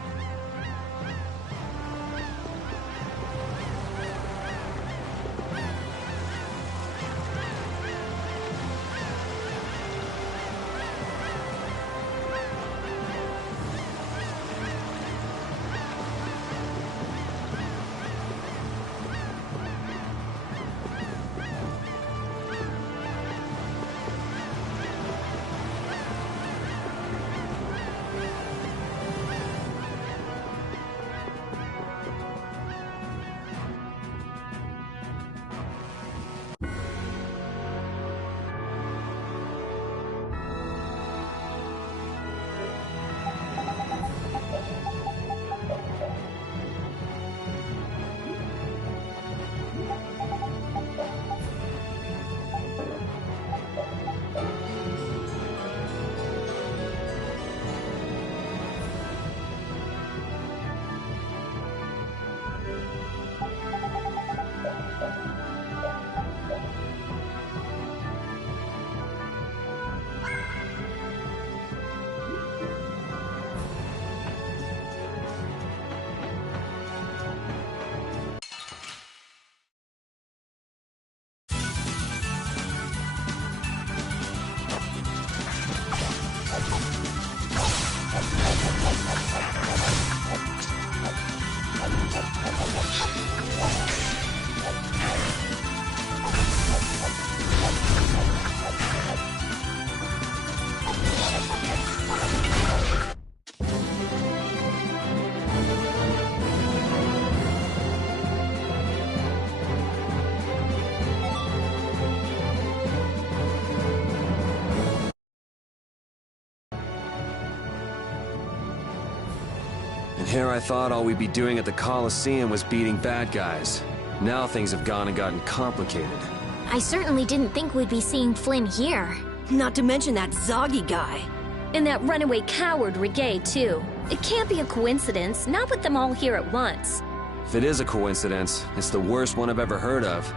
And here I thought all we'd be doing at the Coliseum was beating bad guys. Now things have gone and gotten complicated. I certainly didn't think we'd be seeing Flynn here. Not to mention that Zoggy guy. And that runaway coward Reggae, too. It can't be a coincidence, not with them all here at once. If it is a coincidence, it's the worst one I've ever heard of.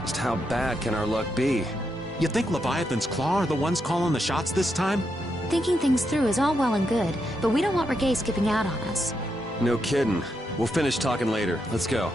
Just how bad can our luck be? You think Leviathan's Claw are the ones calling the shots this time? Thinking things through is all well and good, but we don't want Reggae skipping out on us. No kidding. We'll finish talking later. Let's go.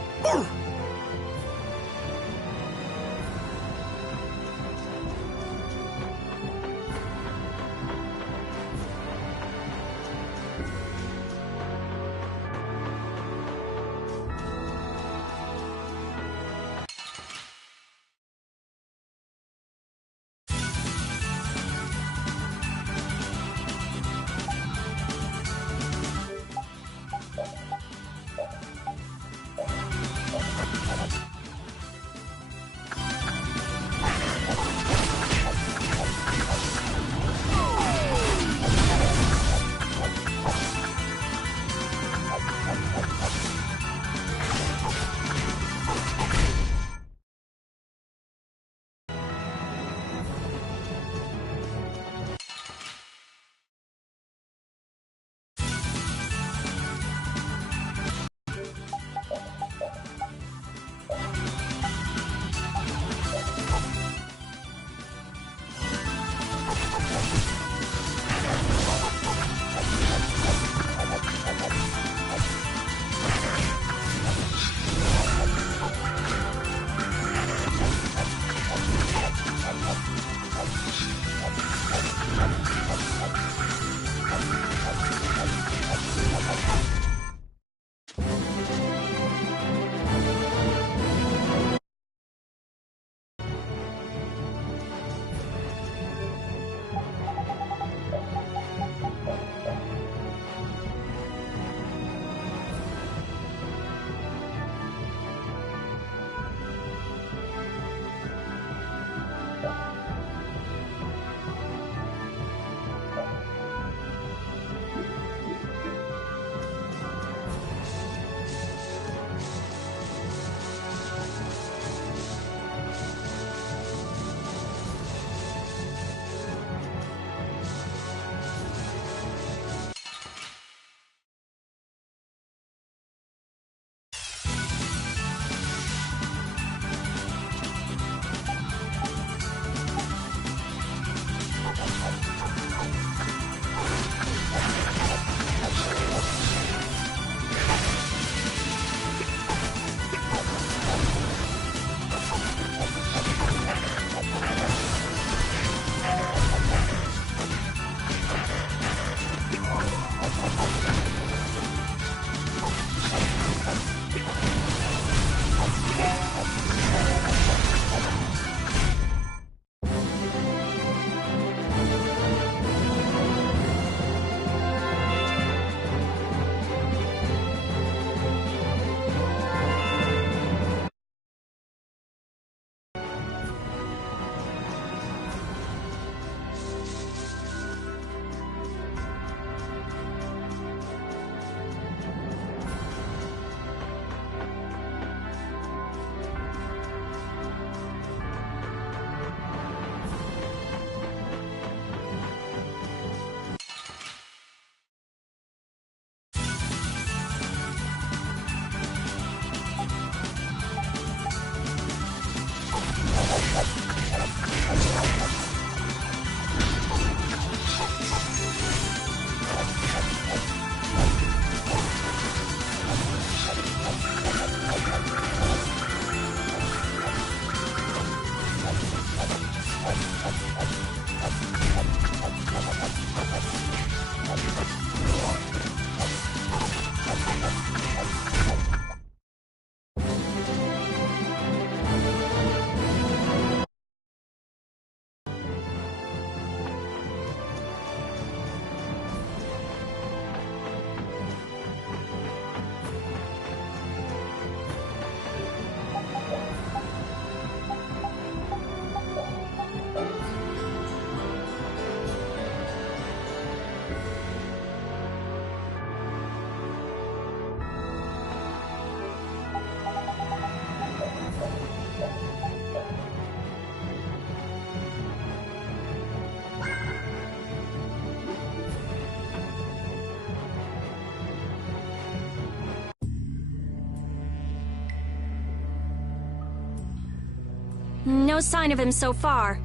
No sign of him so far.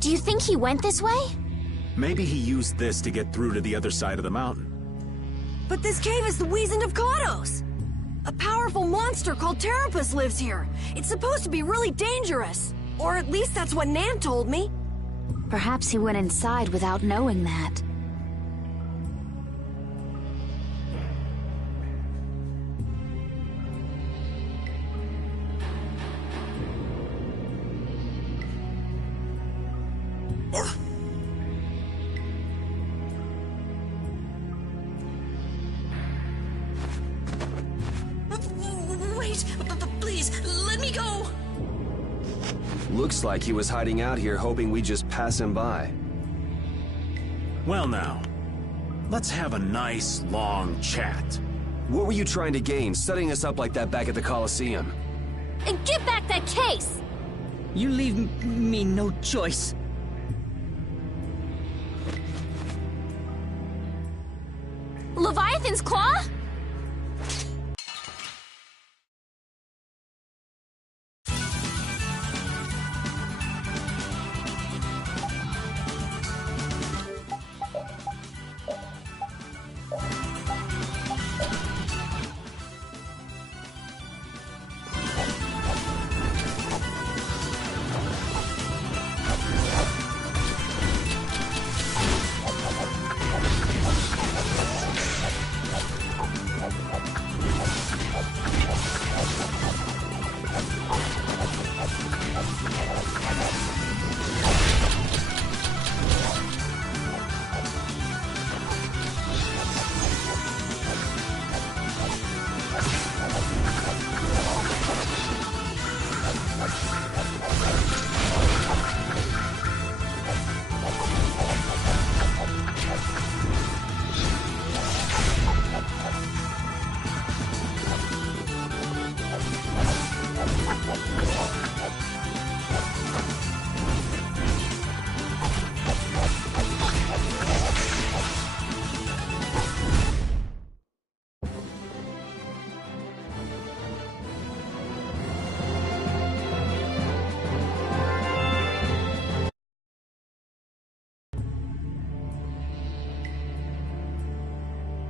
Do you think he went this way? Maybe he used this to get through to the other side of the mountain. But this cave is the Weasand of Kodos! A powerful monster called Terrapus lives here. It's supposed to be really dangerous. Or at least that's what Nan told me. Perhaps he went inside without knowing that. Wait, please, let me go! Looks like he was hiding out here hoping we just pass him by. Well now, let's have a nice, long chat. What were you trying to gain, setting us up like that back at the Coliseum? And give back that case! You leave me no choice. Leviathan's claw?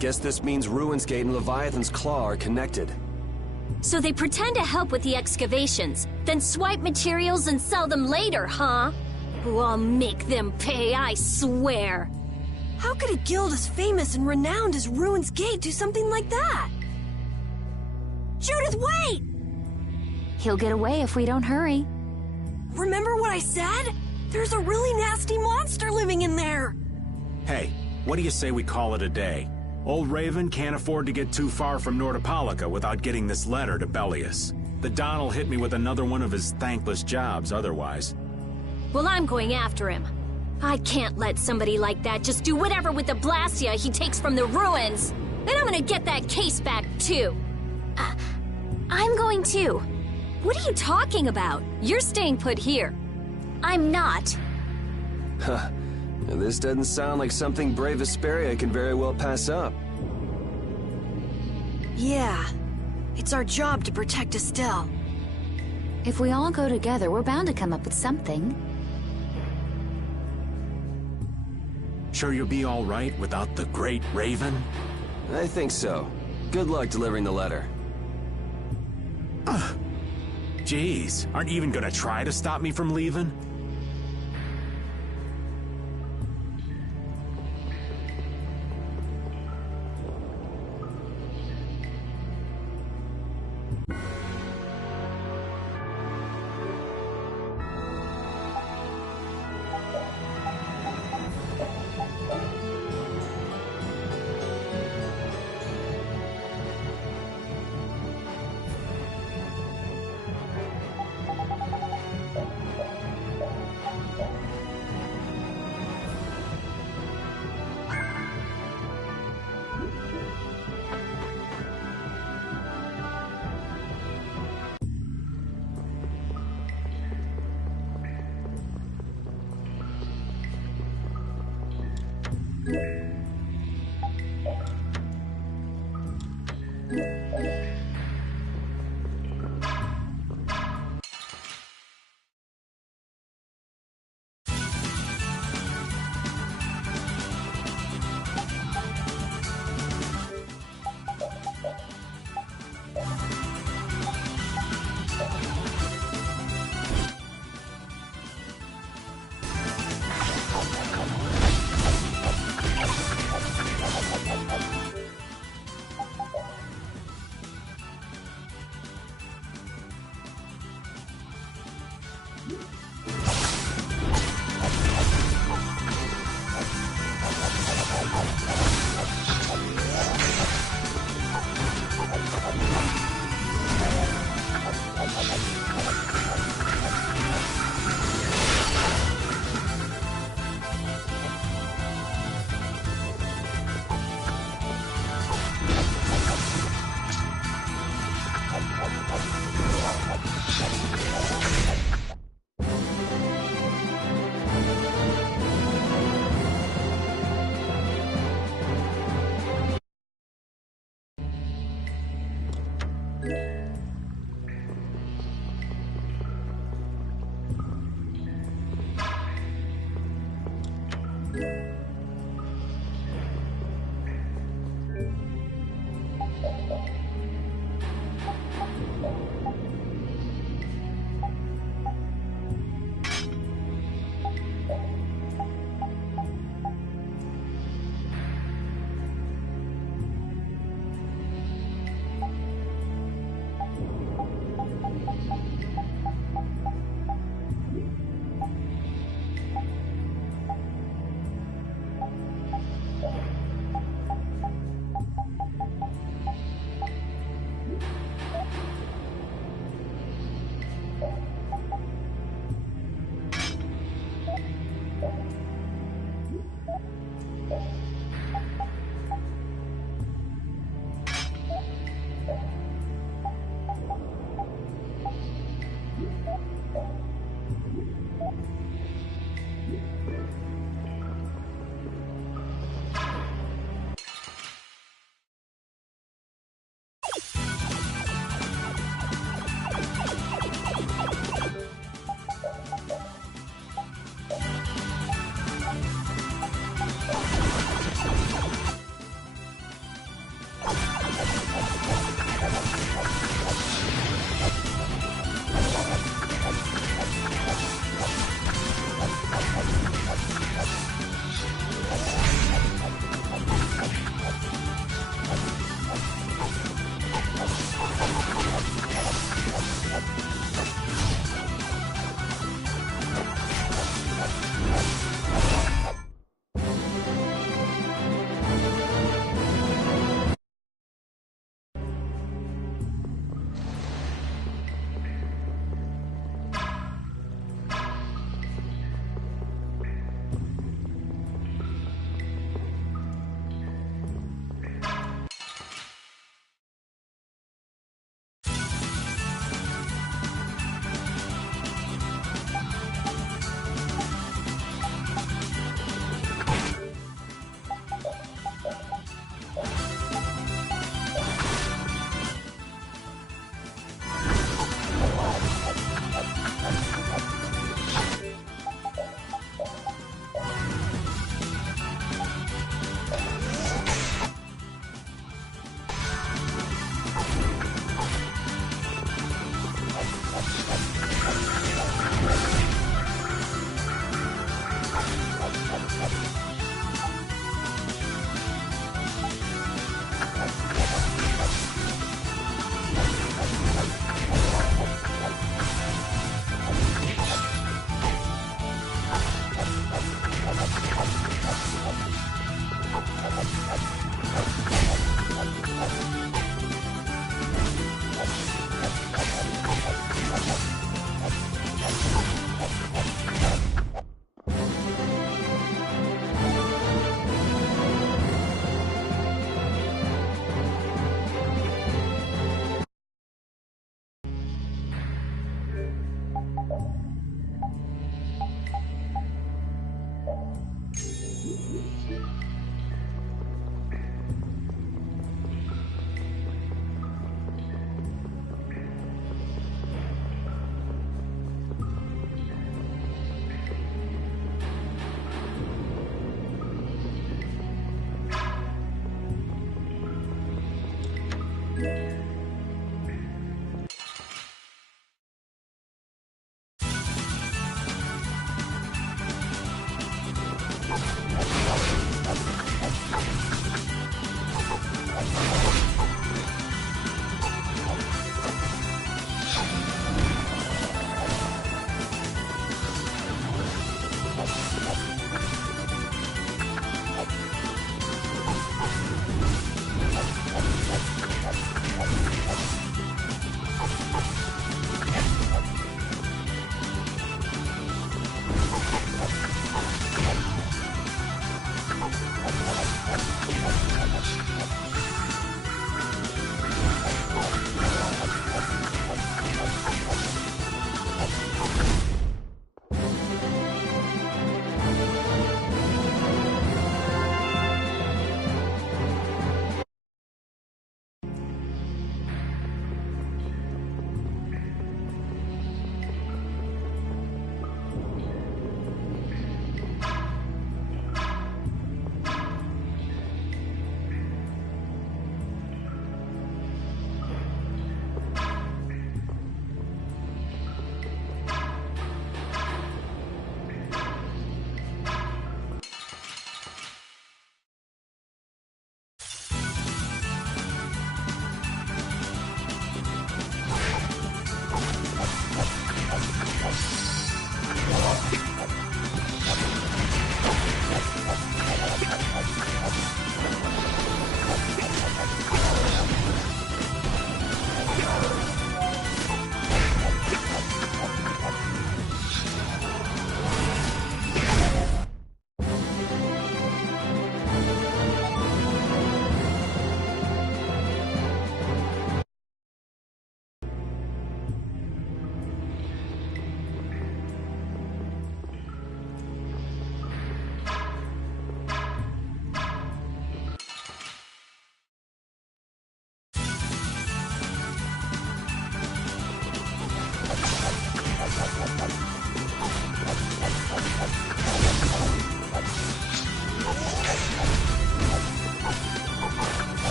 Guess this means Ruins Gate and Leviathan's Claw are connected. So they pretend to help with the excavations, then swipe materials and sell them later, huh? Oh, I'll make them pay, I swear. How could a guild as famous and renowned as Ruins Gate do something like that? Judith, wait! He'll get away if we don't hurry. Remember what I said? There's a really nasty monster living in there! Hey, what do you say we call it a day? Old Raven can't afford to get too far from Nordopolica without getting this letter to Bellius. The Don'll hit me with another one of his thankless jobs otherwise. Well, I'm going after him. I can't let somebody like that just do whatever with the Blastia he takes from the ruins. And I'm gonna get that case back, too. I'm going too. What are you talking about? You're staying put here. I'm not. Huh. This doesn't sound like something brave Vesperia can very well pass up. Yeah. It's our job to protect Estelle. If we all go together, we're bound to come up with something. Sure you'll be all right without the Great Raven? I think so. Good luck delivering the letter. Jeez, aren't you even gonna try to stop me from leaving?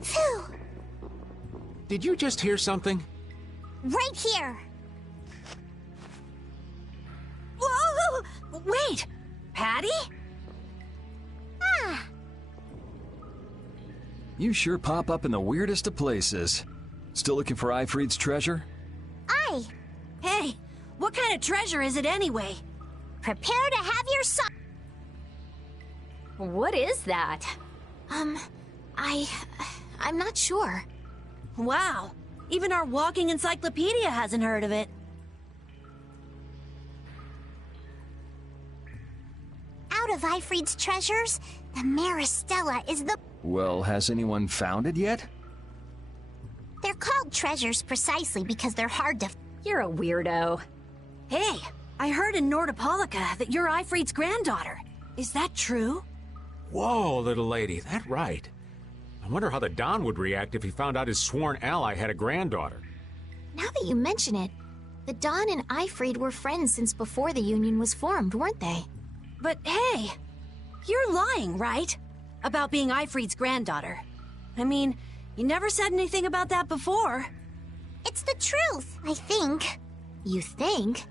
Phew! Did you just hear something? Right here! Whoa! Wait! Patty? Ah! You sure pop up in the weirdest of places. Still looking for Ifrid's treasure? Aye! Hey, what kind of treasure is it anyway? Prepare to have your son! What is that? I'm not sure. Wow, even our walking encyclopedia hasn't heard of it. Out of Ifrid's treasures, the Maristella is the... Well, has anyone found it yet? They're called treasures precisely because they're hard to... You're a weirdo. Hey, I heard in Nordopolica that you're Ifrid's granddaughter. Is that true? Whoa, little lady, that right. I wonder how the Don would react if he found out his sworn ally had a granddaughter. Now that you mention it, the Don and Ifrid were friends since before the Union was formed, weren't they? But hey, you're lying, right? About being Ifrid's granddaughter. I mean, you never said anything about that before. It's the truth, I think. You think?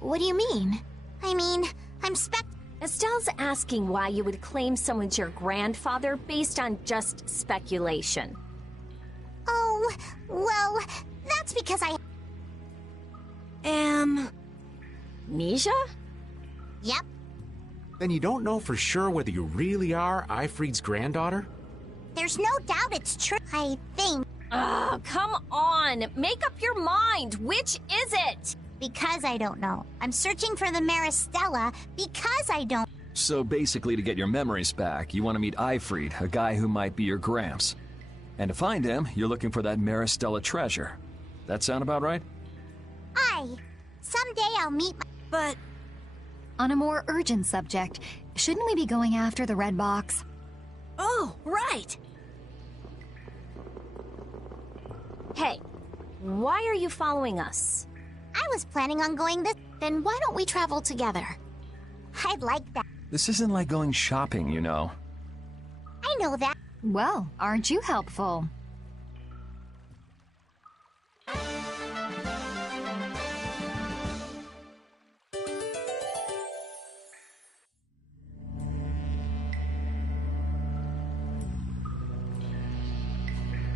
What do you mean? I mean, Estelle's asking why you would claim someone's your grandfather based on just speculation. Oh, well, that's because I... Misha? Yep. Then you don't know for sure whether you really are Ifrid's granddaughter? There's no doubt it's true, I think. Oh, come on! Make up your mind! Which is it? Because I don't know. I'm searching for the Maristella because I don't... So basically to get your memories back, you want to meet Ifrid, a guy who might be your gramps. And to find him, you're looking for that Maristella treasure. That sound about right? Aye. Someday I'll meet my... But... On a more urgent subject, shouldn't we be going after the red box? Oh, right! Hey, why are you following us? I was planning on going this... Then why don't we travel together? I'd like that. This isn't like going shopping, you know. I know that. Well, aren't you helpful?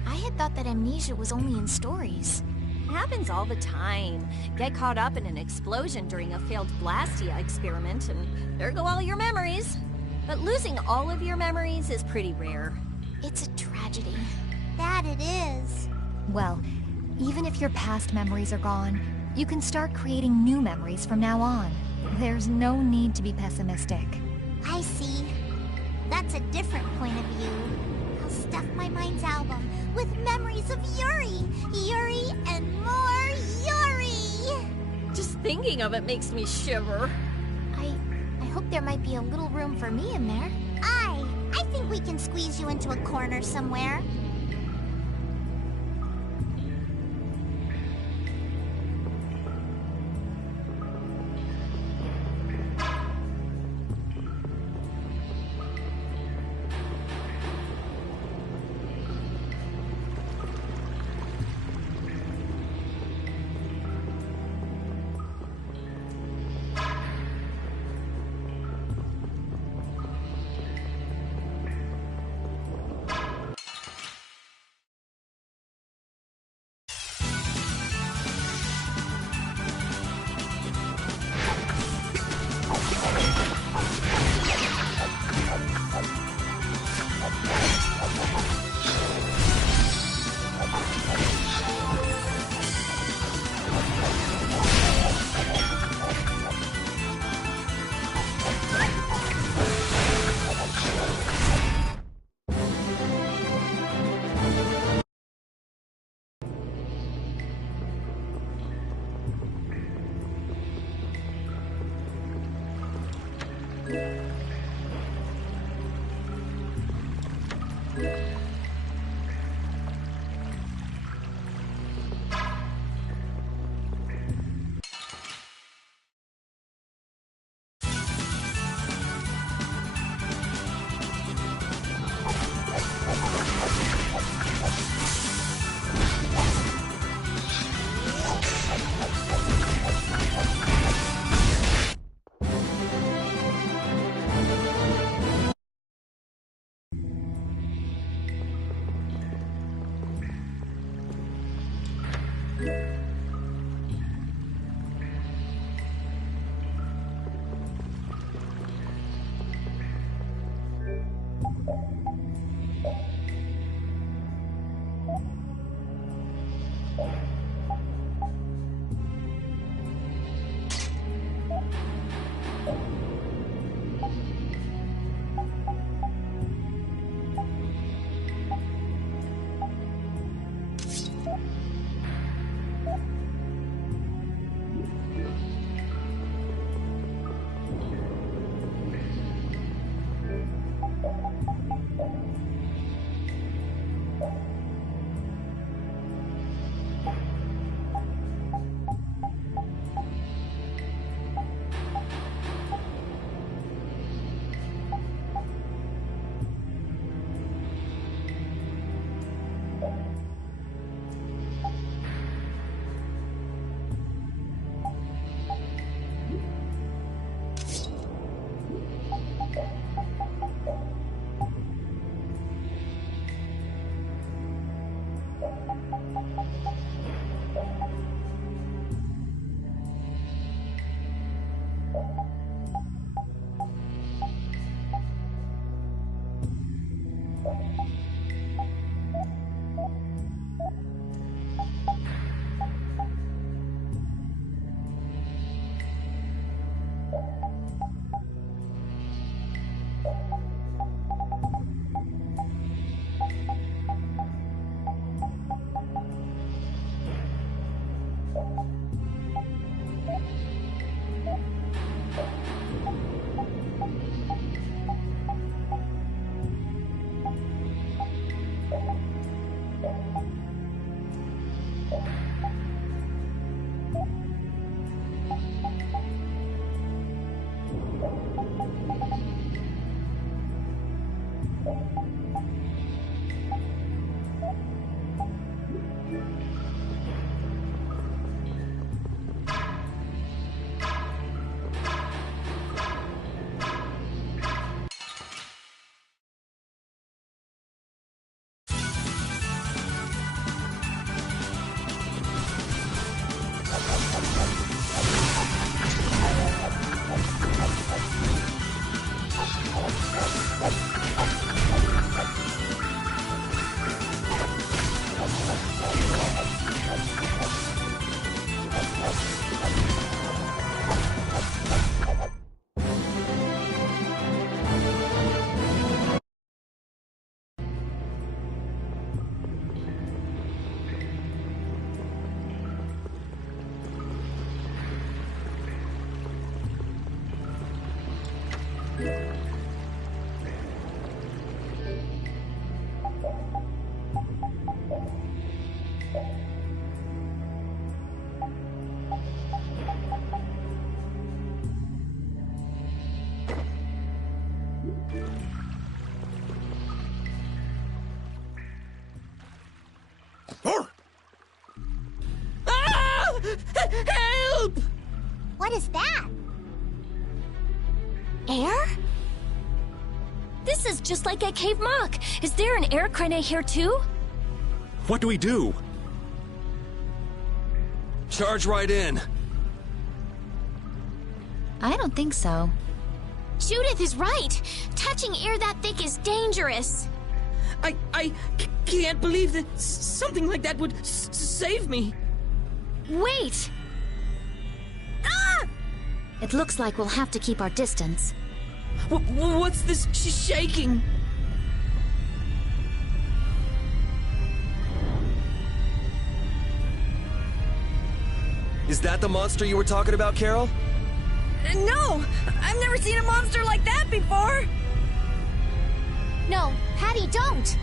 I had thought that amnesia was only in stories. It happens all the time. Get caught up in an explosion during a failed Blastia experiment, and there go all your memories. But losing all of your memories is pretty rare. It's a tragedy. That it is. Well, even if your past memories are gone, you can start creating new memories from now on. There's no need to be pessimistic. I see. That's a different point of view. I'll stuff my mind's album with memories of Yuri! Yuri and more Yuri! Just thinking of it makes me shiver. I hope there might be a little room for me in there. I think we can squeeze you into a corner somewhere. What is that? Air? This is just like at Cave Mock. Is there an air crane here too? What do we do? Charge right in. I don't think so. Judith is right. Touching air that thick is dangerous. I can't believe that something like that would save me. Wait! Ah! It looks like we'll have to keep our distance. What's this shaking? Is that the monster you were talking about, Carol? No! I've never seen a monster like that before! No, Patty, don't!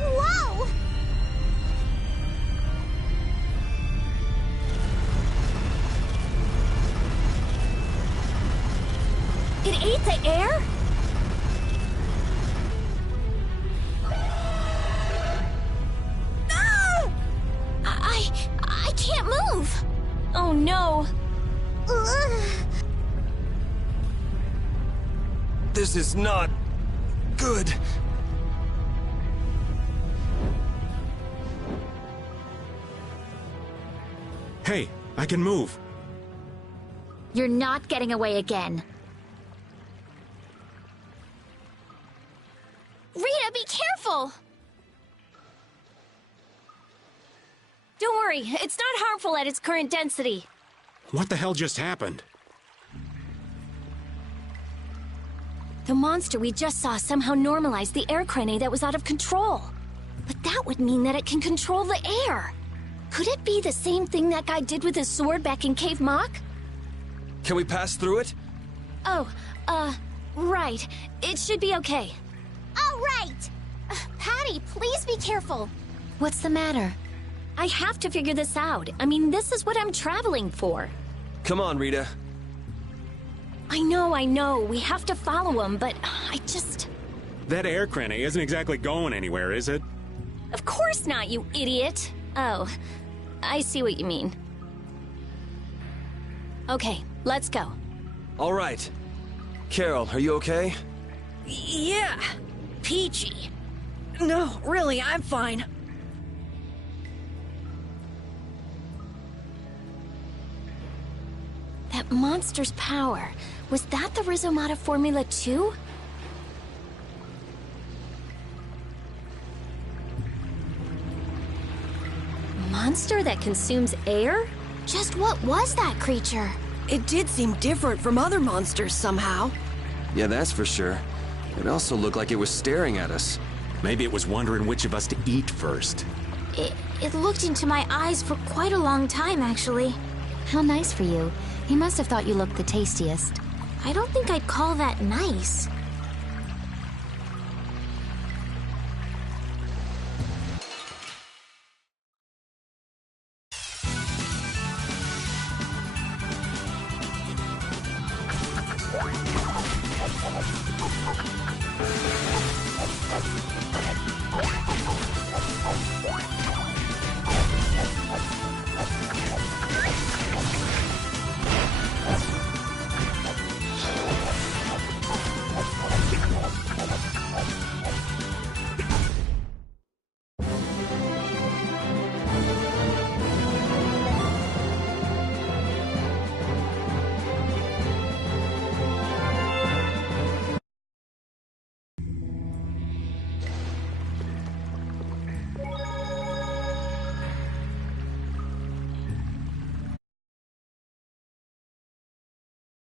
Whoa! It ate the air? Ah! I can't move! Oh no! This is not good. Hey, I can move. You're not getting away again. Rita, be careful! Don't worry, it's not harmful at its current density. What the hell just happened? The monster we just saw somehow normalized the air crane that was out of control. But that would mean that it can control the air. Could it be the same thing that guy did with his sword back in Cave Mock? Can we pass through it? Oh, right. It should be okay. All right! Patty, please be careful. What's the matter? I have to figure this out. I mean, this is what I'm traveling for. Come on, Rita. I know. We have to follow him, but I just... That air crane isn't exactly going anywhere, is it? Of course not, you idiot. Oh, I see what you mean. Okay, let's go. All right. Carol, are you okay? Yeah, peachy. No, really, I'm fine. That monster's power, was that the Rizomata Formula 2? Monster that consumes air? Just what was that creature? It did seem different from other monsters somehow. Yeah, that's for sure. It also looked like it was staring at us. Maybe it was wondering which of us to eat first. It looked into my eyes for quite a long time, actually. How nice for you. He must have thought you looked the tastiest. I don't think I'd call that nice.